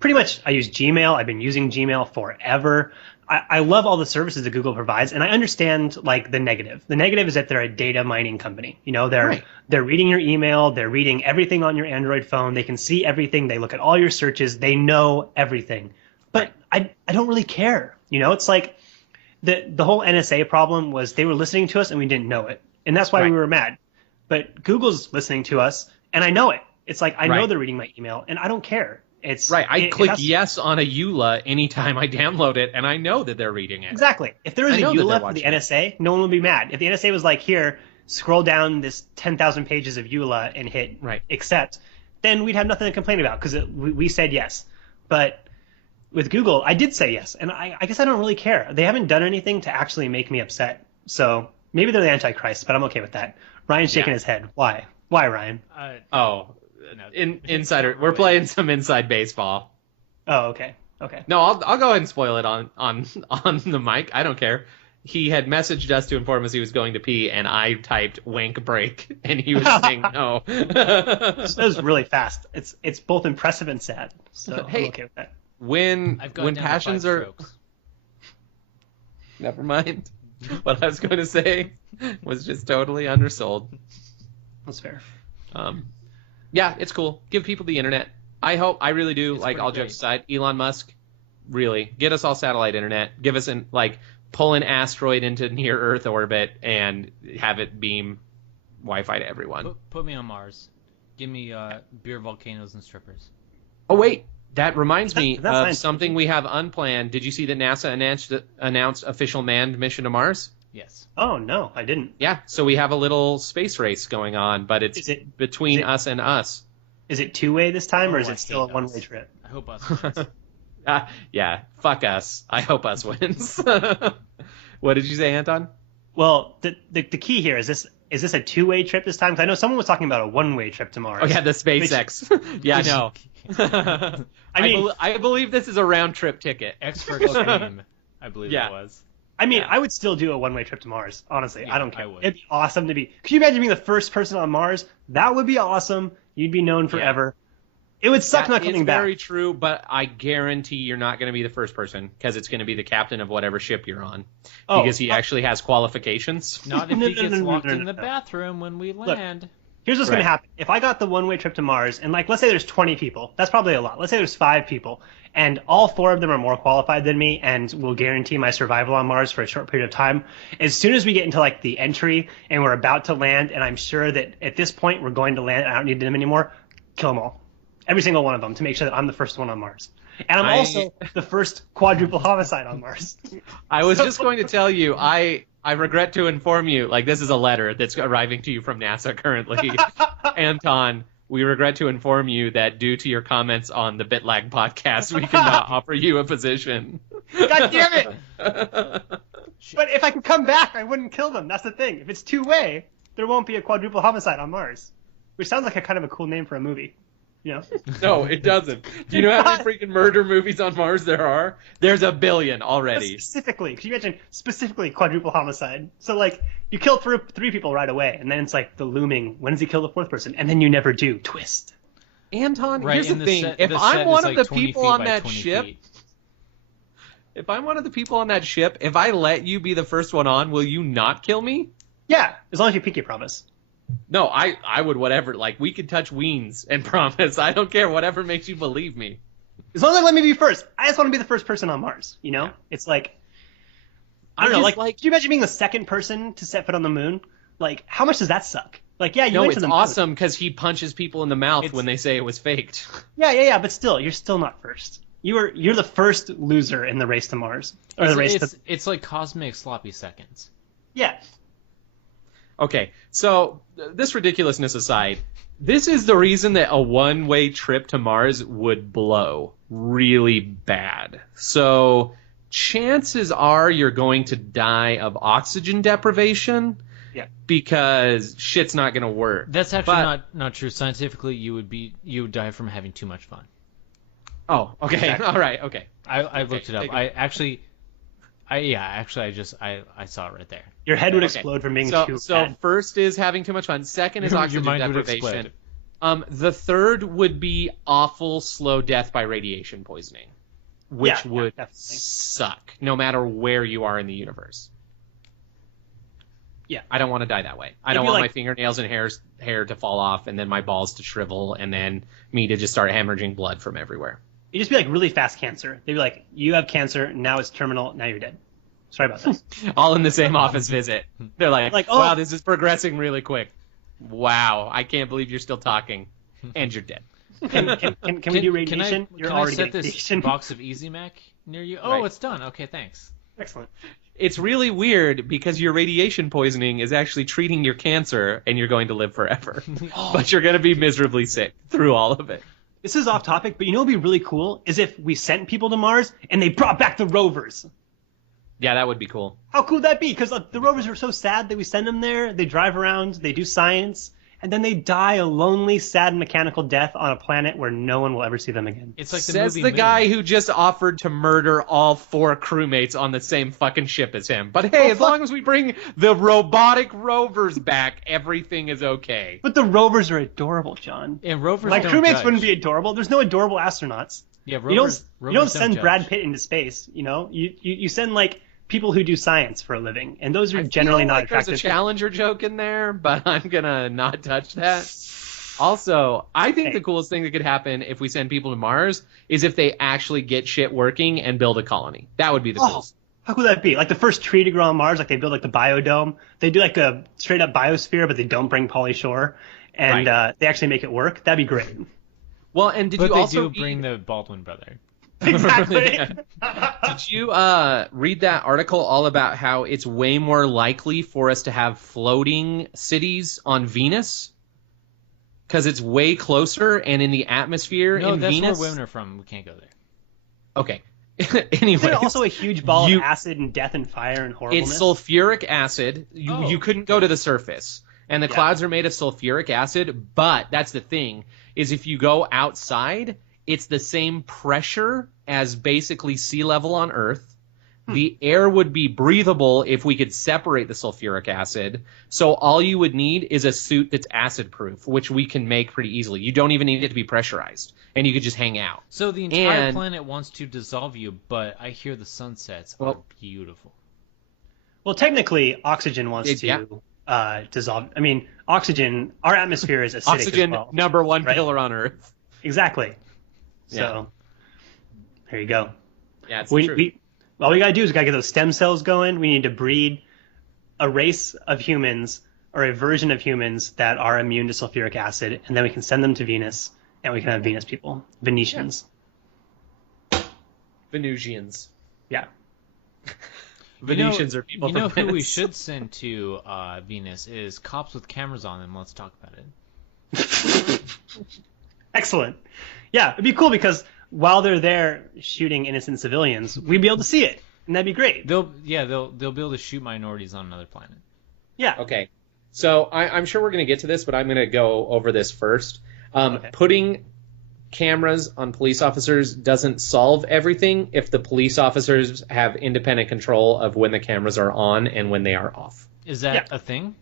Gmail. I've been using Gmail forever. I love all the services that Google provides, and I understand like the negative. The negative is that they're a data mining company. You know, they're reading your email. They're reading everything on your Android phone. They can see everything. They look at all your searches. They know everything. But I don't really care. You know, it's like the whole NSA problem was they were listening to us and we didn't know it. And that's why we were mad. But Google's listening to us and I know it. It's like I know they're reading my email and I don't care. It's I click yes on a EULA anytime I download it and I know that they're reading it. Exactly. If there was a EULA for the NSA, no one would be mad. If the NSA was like, here, scroll down this 10,000 pages of EULA and hit accept, then we'd have nothing to complain about because we said yes. But with Google, I did say yes, and I guess I don't really care. They haven't done anything to actually make me upset. So maybe they're the Antichrist, but I'm okay with that. Ryan's shaking his head. Why? Why, Ryan? Insider. We're playing some inside baseball. Oh, okay. Okay. No, I'll go ahead and spoil it on the mic. I don't care. He had messaged us to inform us he was going to pee, and I typed wank break, and he was saying no. That was really fast. It's both impressive and sad. So I'm okay with that. When passions are never mind. What I was going to say was just totally undersold. That's fair. Yeah, it's cool. Give people the internet. I really do. Like, all jokes aside, Elon Musk, really get us all satellite internet. Give us pull an asteroid into near Earth orbit and have it beam Wi-Fi to everyone. Put me on Mars. Give me beer volcanoes and strippers. Oh wait. That reminds me of something we have unplanned. Did you see that NASA announced official manned mission to Mars? Yes. Oh, no, I didn't. Yeah, so we have a little space race going on, but it's between us and us. Is it two-way this time, or is it still a one-way trip? I hope us wins. Yeah, fuck us. I hope us wins. What did you say, Anton? Well, the key here is this a two-way trip this time? Because I know someone was talking about a one-way trip to Mars. Oh, yeah, the SpaceX. Yeah, I know. I believe this is a round-trip ticket. Expert stream, I believe it was. I mean, I would still do a one-way trip to Mars, honestly. Yeah, I don't care. I would. It'd be awesome to be... Could you imagine being the first person on Mars? That would be awesome. You'd be known forever. It would suck not coming back. That's very true, but I guarantee you're not going to be the first person because it's going to be the captain of whatever ship you're on. Because he actually has qualifications. Not if he gets locked in the bathroom when we land. Look, here's what's going to happen. If I got the one-way trip to Mars, and let's say there's 20 people. That's probably a lot. Let's say there's 5 people, and all 4 of them are more qualified than me and will guarantee my survival on Mars for a short period of time. As soon as we get into the entry and we're about to land, and I'm sure that at this point we're going to land and I don't need them anymore, kill them all. Every single one of them to make sure that I'm the first one on Mars. And I'm also the first quadruple homicide on Mars. I was just going to tell you, I regret to inform you, this is a letter that's arriving to you from NASA currently. Anton, we regret to inform you that due to your comments on the BitLag podcast, we cannot offer you a position. God damn it! But if I could come back, I wouldn't kill them. That's the thing. If it's two-way, there won't be a quadruple homicide on Mars. Which sounds like a kind of a cool name for a movie. You know? No, it doesn't. Do you know how many freaking murder movies on Mars there are? There's a billion already. Specifically, could you imagine specifically quadruple homicide? So you kill 3 people right away, and then it's the looming, when does he kill the 4th person? And then you never do. Twist. Anton, here's the thing. If I'm one of the people on that ship, if I'm one of the people on that ship, if I let you be the first one on, will you not kill me? Yeah, as long as you pinky promise. No, I would whatever. We could touch weens and promise. I don't care. Whatever makes you believe me. As long as they let me be first. I just want to be the first person on Mars, you know? Yeah. It's like, I don't know, like, could you imagine being the second person to set foot on the moon? Like, how much does that suck? Like, yeah, you went it's to the awesome because he punches people in the mouth It's- when they say it was faked. Yeah, but still, you're still not first. You're the first loser in the race to Mars. Or the race to... It's like cosmic sloppy seconds. Yeah. Okay, so this ridiculousness aside, this is the reason that a one-way trip to Mars would blow really bad. So chances are you're going to die of oxygen deprivation. Yeah. Because shit's not going to work. That's actually not true. Scientifically, you would die from having too much fun. Oh, okay. Exactly. All right, okay. I looked it up. I saw it right there. Your head would Okay. explode from being too So fat. first is having too much fun. Second is Your oxygen mind would deprivation. explode. The third would be awful slow death by radiation poisoning, which Yeah, would definitely. suck no matter where you are in the universe. Yeah. I don't want to die that way. I It'd don't be want my like- fingernails and hair to fall off and then my balls to shrivel and then me to just start hemorrhaging blood from everywhere. It'd just be like really fast cancer. They'd be like, you have cancer, now it's terminal, now you're dead. Sorry about this. All in the same office visit. They're like, oh. wow, this is progressing really quick. Wow, I can't believe you're still talking. And you're dead. Can we do radiation? You're can I already set getting this radiation. box of Easy Mac near you? Oh, Right. it's done. Okay, thanks. Excellent. It's really weird because your radiation poisoning is actually treating your cancer and you're going to live forever. But you're going to be miserably sick through all of it. This is off topic, but you know what would be really cool is if we sent people to Mars and they brought back the rovers. Yeah, that would be cool. How cool would that be? Because the rovers are so sad that we send them there, they drive around, they do science, and then they die a lonely, sad, mechanical death on a planet where no one will ever see them again. It's like the Says movie the Moon. guy who just offered to murder all 4 crewmates on the same fucking ship as him. But hey, as long as we bring the robotic rovers back, everything is okay. But the rovers are adorable, John. And rovers Like, don't crewmates judge. wouldn't be adorable. There's no adorable astronauts. Yeah, You rovers don't send judge. Brad Pitt into space, you know? You send, like, people who do science for a living, and those are I generally feel not like there's attractive. a Challenger joke in there, but I'm gonna not touch that. Also, I think the coolest thing that could happen if we send people to Mars is if they actually get shit working and build a colony. That would be the coolest. How cool would that be? Like the first tree to grow on Mars, like they build like the biodome. They do like a straight up biosphere, but they don't bring Pauly Shore, and they actually make it work. That'd be great. Well, and did But you they also do bring the Baldwin brother. Exactly. Did you read that article all about how it's way more likely for us to have floating cities on Venus? Because it's way closer and in the atmosphere No, in that's Venus. where women are from. We can't go there. Okay. Isn't Anyway, it also a huge ball of acid and death and fire and horribleness? it's sulfuric acid. You couldn't go to the surface. And the clouds are made of sulfuric acid, but that's the thing, is if you go outside, it's the same pressure as basically sea level on Earth. The air would be breathable if we could separate the sulfuric acid. So all you would need is a suit that's acid proof, which we can make pretty easily. You don't even need it to be pressurized, and you could just hang out. So the entire And- planet wants to dissolve you, but I hear the sunsets are Well- beautiful. Well, technically, oxygen wants to dissolve. I mean, oxygen. Our atmosphere is acidic Oxygen, as well. number one right? pillar on Earth. Exactly. So Yeah. there you go. Yeah, it's true. All we gotta do is we gotta get those stem cells going. We need to breed a race of humans or a version of humans that are immune to sulfuric acid, and then we can send them to Venus, and we can have Venus people, Venetians. Venusians. Yeah. Venetians are people You know from who we Venice. should send to Venus is cops with cameras on them. Let's talk about it. Excellent. Yeah, it'd be cool because while they're there shooting innocent civilians, we'd be able to see it, and that'd be great. They'll be able to shoot minorities on another planet. Yeah. Okay. So I'm sure we're going to get to this, but I'm going to go over this first. Okay. Putting cameras on police officers doesn't solve everything if the police officers have independent control of when the cameras are on and when they are off. Is that a thing?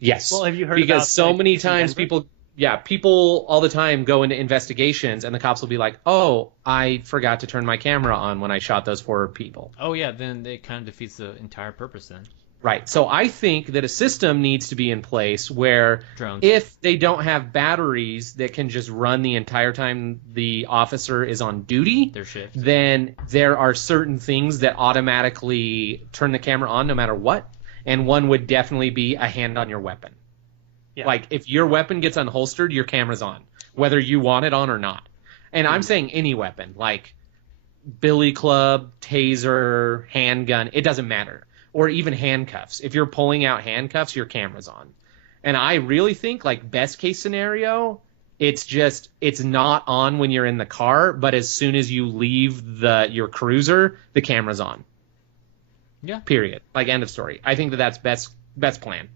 Yes. Well, have you heard because about, so like, many police in times Denver? people all the time go into investigations and the cops will be like, "Oh, I forgot to turn my camera on when I shot those 4 people." Oh yeah, then it kind of defeats the entire purpose then. Right. So I think that a system needs to be in place where Drones. if they don't have batteries that can just run the entire time the officer is on duty, Their shift. then there are certain things that automatically turn the camera on no matter what. And one would definitely be a hand on your weapon. Yeah. Like if your weapon gets unholstered, your camera's on, whether you want it on or not. And I'm saying any weapon, like billy club, taser, handgun, it doesn't matter. Or even handcuffs. If you're pulling out handcuffs, your camera's on. And I really think, like, best case scenario, it's not on when you're in the car, but as soon as you leave your cruiser, the camera's on. Yeah. Period. Like, end of story. I think that's best plan.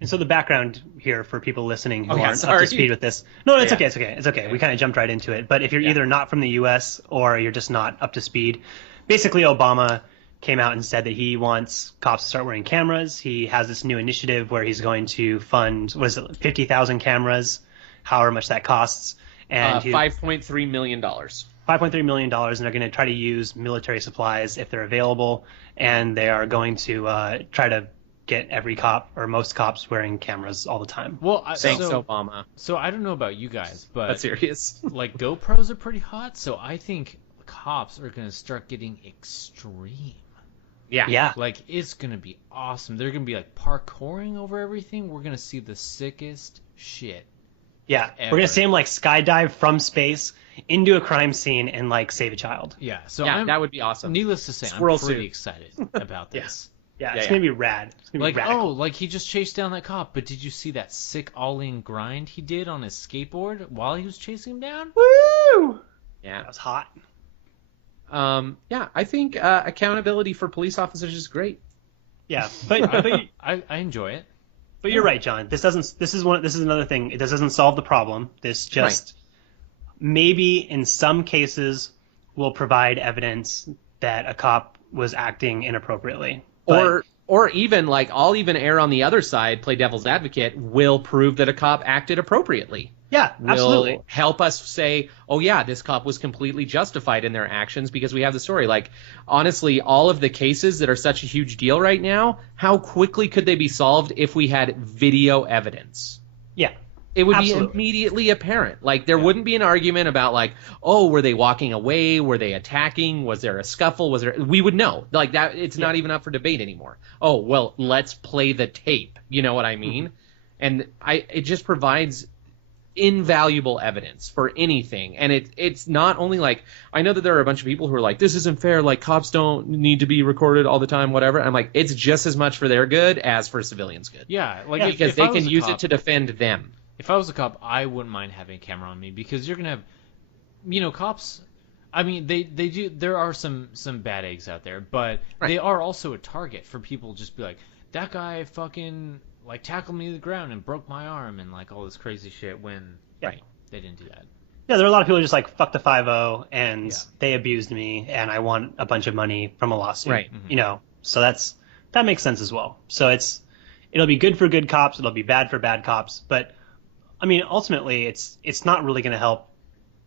And so the background here for people listening who aren't up sorry. to speed with this. No, it's Yeah. okay. It's okay. It's okay. We kind of jumped right into it. But if you're either not from the U.S. or you're just not up to speed, basically Obama came out and said that he wants cops to start wearing cameras. He has this new initiative where he's going to fund, 50,000 cameras, however much that costs. And $5.3 million. $5.3 million, and they're going to try to use military supplies if they're available, and they are going to try to get every cop or most cops wearing cameras all the time. Well, Thanks, Obama. So I don't know about you guys, but That's serious. like GoPros are pretty hot, so I think cops are going to start getting extreme. Yeah. Like, it's going to be awesome. They're going to be, like, parkouring over everything. We're going to see the sickest shit. Yeah. Ever. We're going to see him, like, skydive from space into a crime scene and, like, save a child. Yeah, so Yeah, that would be awesome. Needless to say, Squirrel I'm pretty suit. excited about this. Yeah, Yeah, it's going to be rad. It's going to Like, be radical. like he just chased down that cop, but did you see that sick all-in grind he did on his skateboard while he was chasing him down? Woo! Yeah. That was hot. Yeah, I think accountability for police officers is great. Yeah, but I enjoy it. But you're right, John. This is another thing. This doesn't solve the problem. This just maybe in some cases will provide evidence that a cop was acting inappropriately. But, Or even, like, I'll even err on the other side, play devil's advocate, will prove that a cop acted appropriately. yeah, absolutely. Will help us say, oh yeah, this cop was completely justified in their actions because we have the story. Like, honestly, all of the cases that are such a huge deal right now, how quickly could they be solved if we had video evidence? Yeah. It would Absolutely. be immediately apparent. Like, there wouldn't be an argument about, like, oh, were they walking away? Were they attacking? Was there a scuffle? We would know. Like, that, it's not even up for debate anymore. Oh, well, let's play the tape. You know what I mean? And it just provides invaluable evidence for anything. And it's not only like, I know that there are a bunch of people who are like, this isn't fair. Like, cops don't need to be recorded all the time, whatever. I'm like, it's just as much for their good as for civilians' good. Yeah, like Because if they I was can a use cop- it to defend them. If I was a cop, I wouldn't mind having a camera on me because you're gonna have, cops. I mean, they do. There are some bad eggs out there, but they are also a target for people. Just be like, that guy fucking like tackled me to the ground and broke my arm and like all this crazy shit when they didn't do that. Yeah, there are a lot of people who just like fuck the 5-0 and Yeah. they abused me and I want a bunch of money from a lawsuit. Right. So that makes sense as well. So it'll be good for good cops, it'll be bad for bad cops, but I mean ultimately it's not really going to help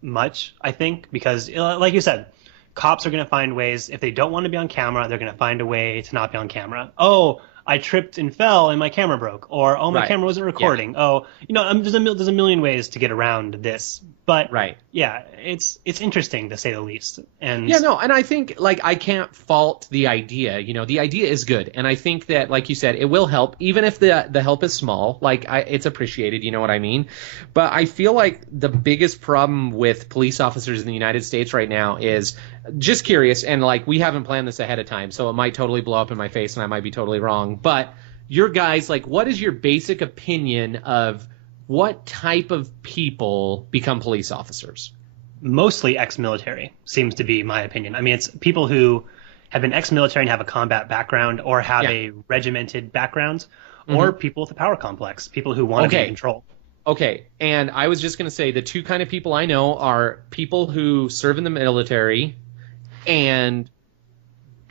much, I think, because like you said, cops are going to find ways. If they don't want to be on camera, they're going to find a way to not be on camera. Oh, I tripped and fell and my camera broke, or oh, my camera wasn't recording. Yeah. Oh, there's a million ways to get around this, but yeah, it's interesting to say the least. And and I think like I can't fault the idea. The idea is good, and I think that, like you said, it will help, even if the help is small. Like it's appreciated. You know what I mean? But I feel like the biggest problem with police officers in the United States right now is just curious, and like we haven't planned this ahead of time, so it might totally blow up in my face, and I might be totally wrong. But your guys, like, what is your basic opinion of what type of people become police officers? Mostly ex-military seems to be my opinion. I mean, it's people who have been ex-military and have a combat background or have a regimented background, or people with a power complex, people who want to be in control. Okay, and I was just going to say the two kind of people I know are people who serve in the military and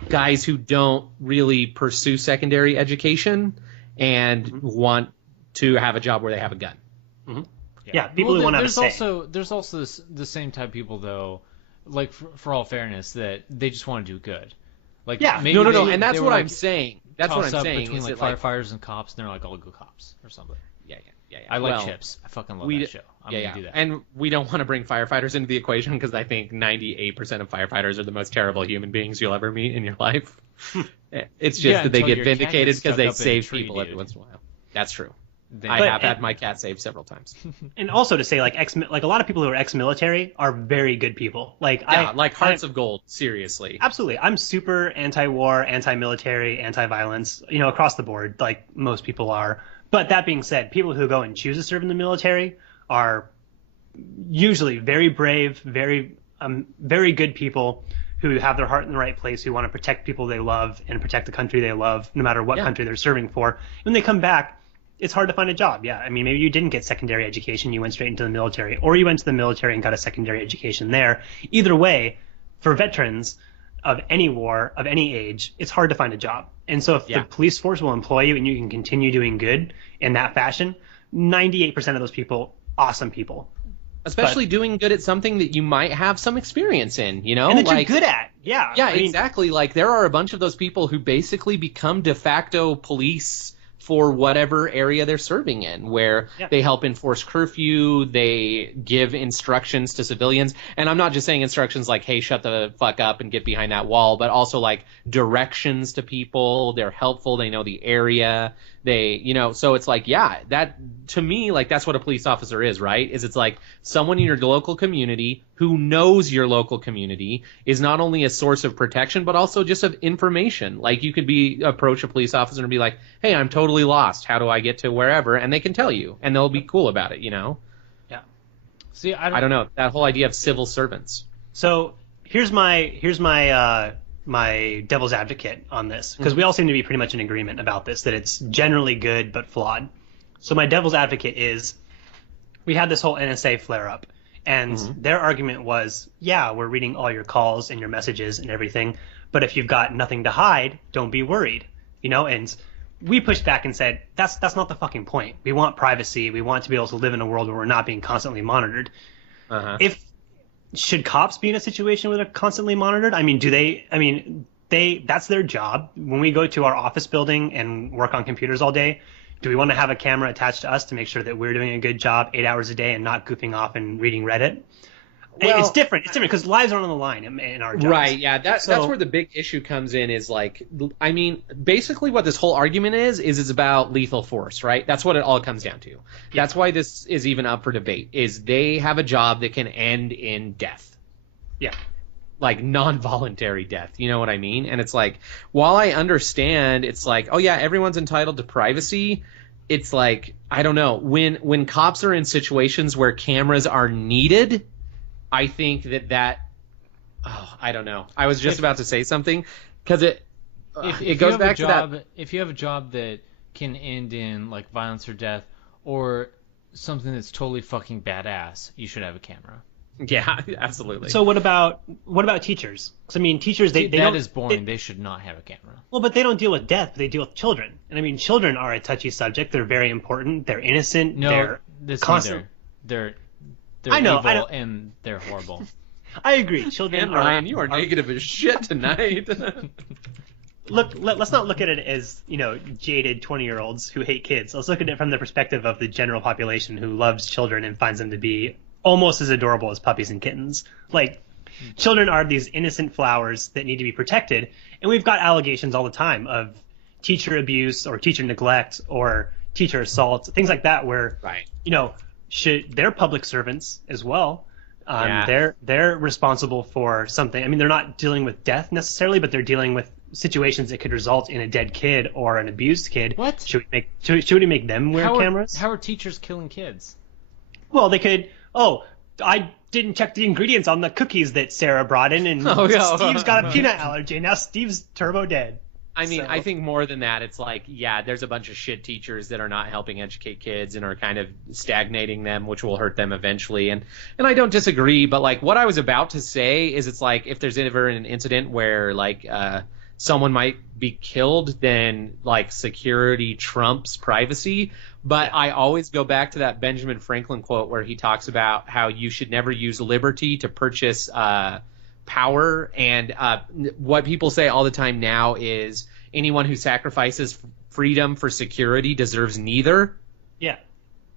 guys who don't really pursue secondary education and want to have a job where they have a gun. Yeah, people who want to have a say. There's also the same type of people, though, like for all fairness, that they just want to do good. Like, no, and that's what I'm saying. that's what I'm toss-up saying. between Is like it like, firefighters and cops, and they're like all good cops or something. yeah. I like Well, Chips. I fucking love that show. I'm gonna do that. And we don't want to bring firefighters into the equation because I think 98% of firefighters are the most terrible human beings you'll ever meet in your life. It's just that they until get your cat vindicated gets because stuck they up in a save tree, people dude. every once in a while. That's true. Then- I have had my cat saved several times. And also to say, like a lot of people who are ex-military are very good people. Like Hearts of Gold. Seriously. Absolutely. I'm super anti-war, anti-military, anti-violence, across the board, like most people are. But that being said, people who go and choose to serve in the military are usually very brave, very good people who have their heart in the right place, who want to protect people they love and protect the country they love, no matter what country they're serving for. When they come back, it's hard to find a job. Yeah, I mean, maybe you didn't get secondary education, you went straight into the military, or you went to the military and got a secondary education there. Either way, for veterans of any war, of any age, it's hard to find a job. And so if the police force will employ you and you can continue doing good in that fashion, 98% of those people, awesome people. Especially doing good at something that you might have some experience in, And that you're good at. Yeah. Yeah, exactly. Like, there are a bunch of those people who basically become de facto police for whatever area they're serving in, where they help enforce curfew, they give instructions to civilians. And I'm not just saying instructions like, hey, shut the fuck up and get behind that wall, but also like directions to people. They're helpful. They know the area. So it's like, that to me, like, that's what a police officer is, right? It's like someone in your local community who knows your local community, is not only a source of protection, but also just of information. Like, you could approach a police officer and be like, hey, I'm totally lost. How do I get to wherever? And they can tell you, and they'll be cool about it, Yeah. See, I don't know. That whole idea of civil servants. So here's my devil's advocate on this, because we all seem to be pretty much in agreement about this, that it's generally good but flawed. So my devil's advocate is, we had this whole NSA flare-up, and their argument was, we're reading all your calls and your messages and everything, but if you've got nothing to hide, don't be worried, and we pushed back and said, that's not the fucking point. We want privacy. We want to be able to live in a world where we're not being constantly monitored. Should cops be in a situation where they're constantly monitored? I mean, that's their job. When we go to our office building and work on computers all day, do we want to have a camera attached to us to make sure that we're doing a good job 8 hours a day and not goofing off and reading Reddit? Well, it's different. It's different because lives aren't on the line in our jobs. Right, yeah. That's where the big issue comes in, is like, I mean, basically what this whole argument is it's about lethal force, right? That's what it all comes down to. Yeah. That's why this is even up for debate, is they have a job that can end in death. Yeah. Like non-voluntary death, you know what I mean? And it's like, while I understand, it's like, oh yeah, everyone's entitled to privacy, it's like, I don't know, when cops are in situations where cameras are needed, I think I don't know. I was just about to say something, because it goes back to that. If you have a job that can end in like violence or death, or something that's totally fucking badass, you should have a camera. Yeah, absolutely. So what about teachers? Because I mean, teachers that is boring. They should not have a camera. Well, but they don't deal with death. But they deal with children, and I mean, children are a touchy subject. They're very important. They're innocent. No, they're constant. They're evil and they're horrible. I agree. Children and Ryan, you are negative as shit tonight. Let's not look at it as, jaded 20-year-olds who hate kids. Let's look at it from the perspective of the general population who loves children and finds them to be almost as adorable as puppies and kittens. Like, children are these innocent flowers that need to be protected, and we've got allegations all the time of teacher abuse or teacher neglect or teacher assault, things like that, where, they're public servants as well. They're responsible for something. I mean, they're not dealing with death necessarily, but they're dealing with situations that could result in a dead kid or an abused kid. What? Should we make them wear cameras? How are teachers killing kids? Well, they could. Oh, I didn't check the ingredients on the cookies that Sarah brought in, and Steve's got a peanut allergy. Now Steve's turbo dead. I mean, I think more than that, it's like, there's a bunch of shit teachers that are not helping educate kids and are kind of stagnating them, which will hurt them eventually. And I don't disagree, but like what I was about to say is, it's like, if there's ever an incident where like someone might be killed, then like security trumps privacy. But I always go back to that Benjamin Franklin quote where he talks about how you should never use liberty to purchase power. And what people say all the time now is, anyone who sacrifices freedom for security deserves neither. Yeah.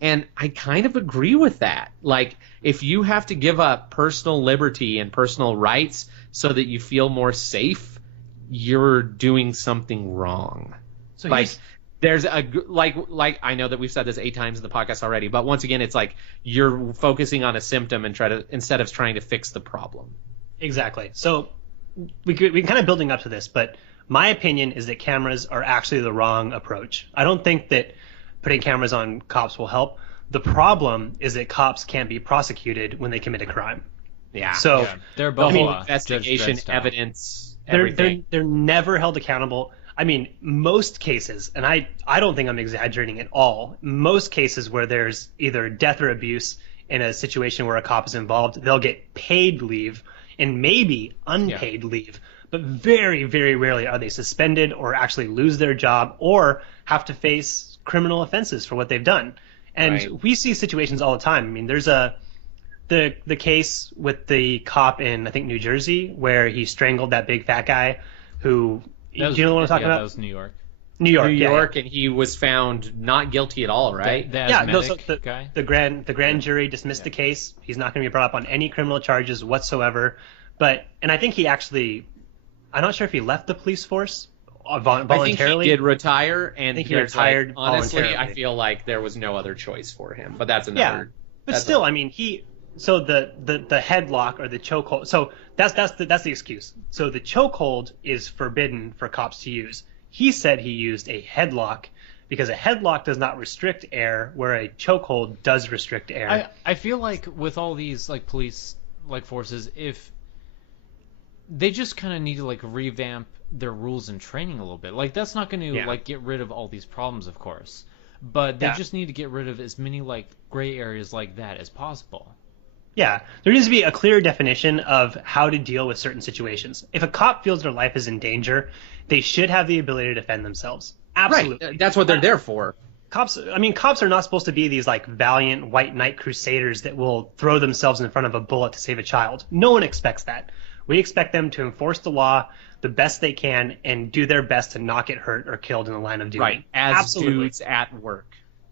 And I kind of agree with that. Like, if you have to give up personal liberty and personal rights so that you feel more safe, you're doing something wrong. So like, there's a like I know that we've said this 8 times in the podcast already, but once again, it's like you're focusing on a symptom instead of trying to fix the problem. Exactly. So we kind of building up to this, but my opinion is that cameras are actually the wrong approach. I don't think that putting cameras on cops will help. The problem is that cops can't be prosecuted when they commit a crime. Yeah. So they're the both whole investigation, evidence, everything. They're never held accountable. I mean, most cases, and I don't think I'm exaggerating at all, most cases where there's either death or abuse in a situation where a cop is involved, they'll get paid leave and maybe unpaid leave. But very, very rarely are they suspended or actually lose their job or have to face criminal offenses for what they've done. And we see situations all the time. I mean, there's the case with the cop in, I think, New Jersey, where he strangled that big fat guy who... Do you know what I'm talking about? That was New York. New York, and he was found not guilty at all, right? The grand jury dismissed the case. He's not going to be brought up on any criminal charges whatsoever. And I think he actually, I'm not sure if he left the police force voluntarily. I think he did retire, and he retired. Honestly, I feel like there was no other choice for him. But that's another. Yeah, but still, I mean, So the headlock or the chokehold. So that's the excuse. So the chokehold is forbidden for cops to use. He said he used a headlock because a headlock does not restrict air, where a chokehold does restrict air. I feel like with all these like police like forces, if they just kind of need to like revamp their rules and training a little bit. Like that's not going to like get rid of all these problems, of course, but they just need to get rid of as many like gray areas like that as possible. Yeah, there needs to be a clear definition of how to deal with certain situations. If a cop feels their life is in danger, they should have the ability to defend themselves. Absolutely. Right. That's what they're there for. Cops are not supposed to be these like valiant white knight crusaders that will throw themselves in front of a bullet to save a child. No one expects that. We expect them to enforce the law the best they can and do their best to not get hurt or killed in the line of duty. Right. As dudes at work.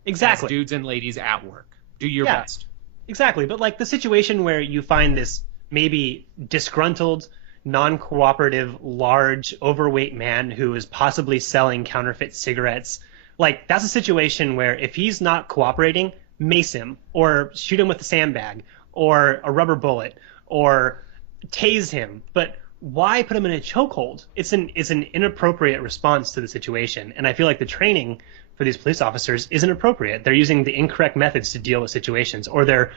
Exactly. As dudes and ladies at work. Do your best. Exactly, but like the situation where you find this maybe disgruntled, non-cooperative, large, overweight man who is possibly selling counterfeit cigarettes, like that's a situation where if he's not cooperating, mace him or shoot him with a sandbag or a rubber bullet or tase him. But why put him in a chokehold? It's an inappropriate response to the situation, and I feel like the training for these police officers isn't appropriate. They're using the incorrect methods to deal with situations, or they're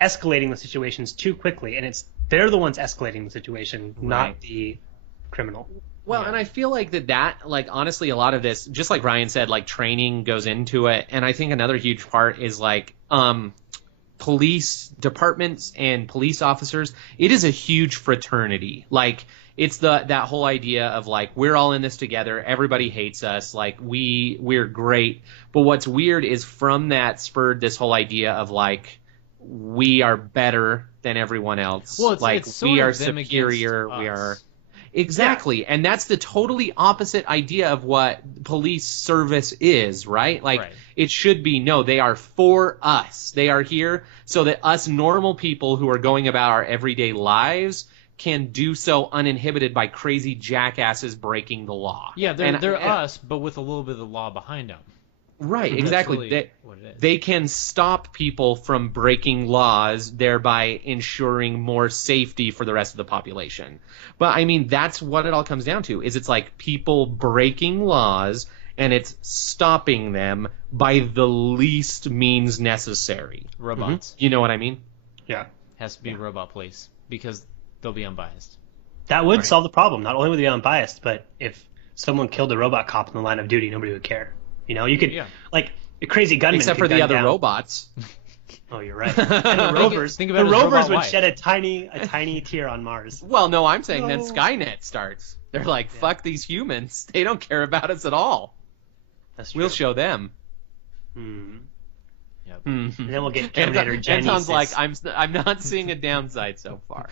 escalating the situations too quickly, and they're the ones escalating the situation, not the criminal. Well, and I feel like that like honestly a lot of this, just like Ryan said, like training goes into it, and I think another huge part is like police departments and police officers. It is a huge fraternity. Like it's that whole idea of like we're all in this together, everybody hates us, like we're great. But what's weird is from that spurred this whole idea of like we are better than everyone else. Well, like it's we are superior, we are exactly. And that's the totally opposite idea of what police service is, right? Like it should be, no, they are for us. They are here so that us normal people who are going about our everyday lives can do so uninhibited by crazy jackasses breaking the law. Yeah, they're us, but with a little bit of the law behind them. Right, exactly. Really they can stop people from breaking laws, thereby ensuring more safety for the rest of the population. But I mean, that's what it all comes down to, is it's like people breaking laws, and it's stopping them by the least means necessary. Robots. You know what I mean? Yeah. Has to be robot police, because they'll be unbiased. That would solve the problem. Not only would they be unbiased, but if someone killed a robot cop in the line of duty, nobody would care. You know, you could, like, a crazy gunman. Except for the other robots. Oh, you're right. And the rovers. Think about the rovers would wife. Shed a tiny tear on Mars. Well, no, I'm saying then Skynet starts. They're like, fuck these humans. They don't care about us at all. That's true. We'll show them. Yep. And then we'll get Terminator Gen Anton's 6. like, I'm not seeing a downside so far.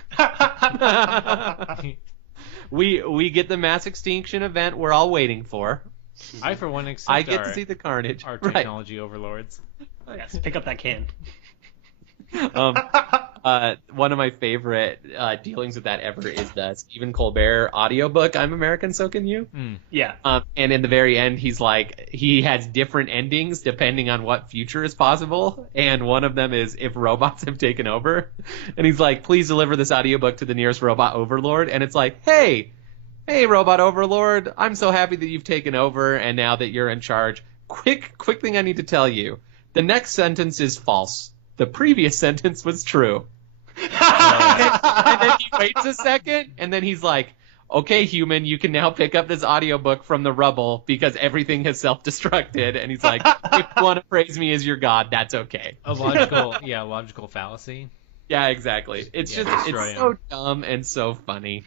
We get the mass extinction event we're all waiting for. I, for one, accept I get to see the carnage. our Right. technology overlords. Yes, pick up that can. One of my favorite dealings with that ever is the Stephen Colbert audiobook, I'm American, So Can You? Yeah. And in the very end, he's like, he has different endings depending on what future is possible. And one of them is if robots have taken over. And he's like, please deliver this audiobook to the nearest robot overlord. And it's like, hey, robot overlord, I'm so happy that you've taken over and now that you're in charge. Quick thing I need to tell you. The next sentence is false. The previous sentence was true. And then he waits a second, and then he's like, okay, human, you can now pick up this audiobook from the rubble because everything has self-destructed. And he's like, if you want to praise me as your god, that's okay. A logical fallacy. Yeah, exactly. It's so dumb and so funny.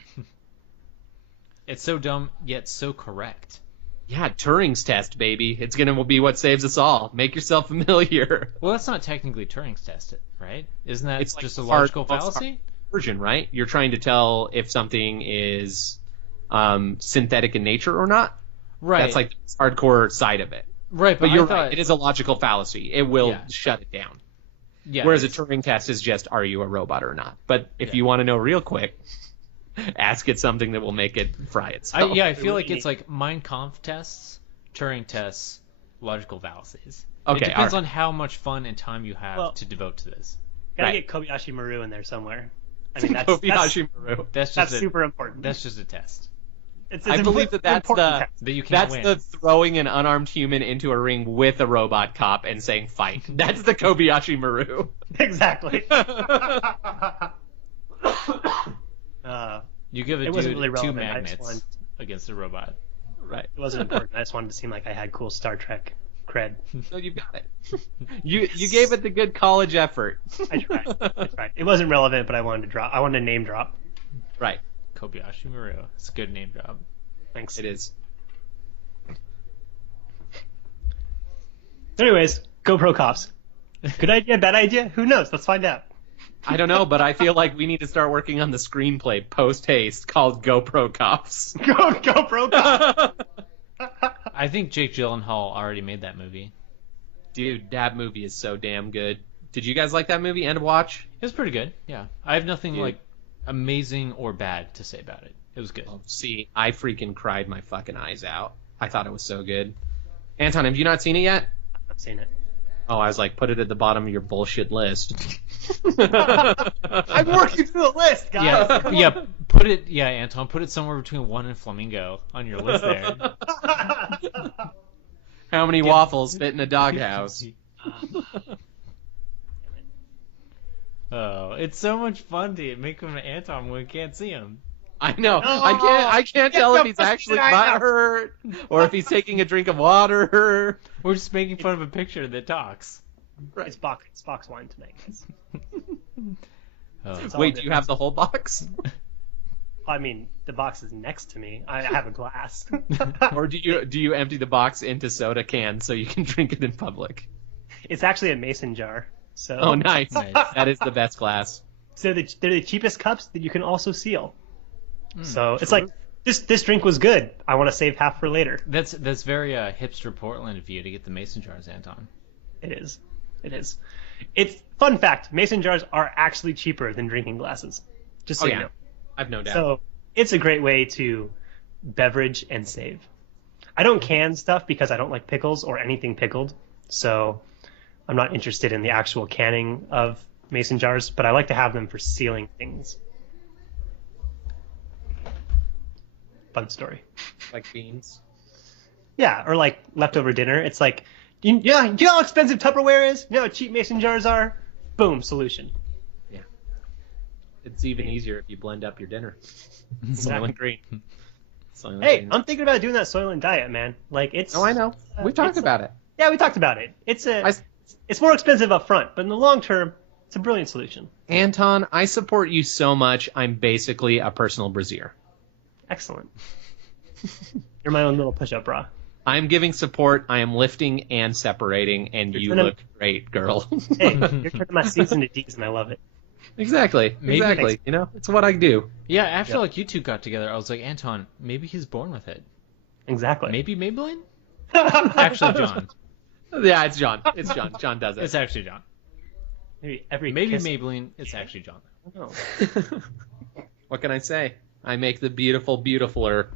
It's so dumb, yet so correct. Yeah, Turing's test, baby. It's going to be what saves us all. Make yourself familiar. Well, that's not technically Turing's test, right? Isn't that It's like just a hard- logical fallacy? Version, right? You're trying to tell if something is synthetic in nature or not. Right. That's like the hardcore side of it. Right, But you're right. It is a logical fallacy. It will Yeah. shut it down. Yeah, Whereas a Turing test is just, are you a robot or not? But if you want to know real quick, ask it something that will make it fry itself. I feel like it's like Mein Kampf tests, Turing tests, logical fallacies. Okay, It depends all right. on how much fun and time you have to devote to this. Gotta Right. get Kobayashi Maru in there somewhere. I mean, that's Kobayashi Maru. That's that's just super important. That's just a test It's I believe that's important the test. that you can't that's win. the throwing an unarmed human into a ring with a robot cop and saying fight. That's the Kobayashi Maru. Exactly. You give a It wasn't dude really two relevant. I just magnets wanted- against a robot. Right. It wasn't important. I just wanted to seem like I had cool Star Trek cred. So you've got it. You gave it the good college effort. I tried. It wasn't relevant, but I wanted to name drop. Right. Kobayashi Maru. It's a good name job. Thanks. It is. Anyways, GoPro cops. Good idea, bad idea? Who knows? Let's find out. I don't know, but I feel like we need to start working on the screenplay post haste called GoPro Cops. GoPro cops. I think Jake Gyllenhaal already made that movie. Dude, that movie is so damn good. Did you guys like that movie and watch? It was pretty good. Yeah, I have nothing Dude. like amazing or bad to say about it. It was good. See, I freaking cried my fucking eyes out. I thought it was so good. Anton, have you not seen it yet? I've seen it. Oh, I was like, put it at the bottom of your bullshit list. I'm working through the list, guys. Yeah, Anton, put it somewhere between 1 and Flamingo on your list there. How many waffles fit in a doghouse? Oh, it's so much fun to make him an Anton when we can't see him. I know. I can't tell if he's actually butthurt or if he's taking a drink of water. We're just making fun of a picture that talks. It's box wine tonight. Oh. It's all Wait, do good. you have the whole box? I mean, the box is next to me. I have a glass. Or do you empty the box into soda cans so you can drink it in public? It's actually a mason jar. So Oh, nice. Nice. That is the best glass. So they're the cheapest cups that you can also seal. So it's like this drink was good. I want to save half for later. That's very hipster Portland of you to get the mason jars, Anton. It is. It's fun fact. Mason jars are actually cheaper than drinking glasses. Just so you know. I've no doubt. So it's a great way to beverage and save. I don't can stuff because I don't like pickles or anything pickled. So I'm not interested in the actual canning of mason jars, but I like to have them for sealing things. Fun story. Like beans. Yeah, or like leftover dinner. It's like, you know how expensive Tupperware is? You know how cheap mason jars are? Boom, solution. Yeah. It's even easier if you blend up your dinner. Soylent Green. Soylent Hey, Green. I'm thinking about doing that Soylent diet, man. Like it's. Oh, I know. We talked about it. Yeah, we talked about it. It's more expensive up front, but in the long term, it's a brilliant solution. Anton, I support you so much. I'm basically a personal brazier. Excellent. You're my own little push-up bra. I'm giving support. I am lifting and separating, and you turning- look great, girl. Hey, you're turning my C's into D's, and I love it. Exactly. Maybe- Exactly. You know, it's what I do. Yeah, after like you two got together, I was like, Anton, maybe he's born with it. Exactly. Maybe Maybelline? Actually, John. Yeah, it's John. It's John. John does it. It's actually John. Maybe kiss- Maybelline, it's actually John. Oh. What can I say? I make the beautiful beautifuler.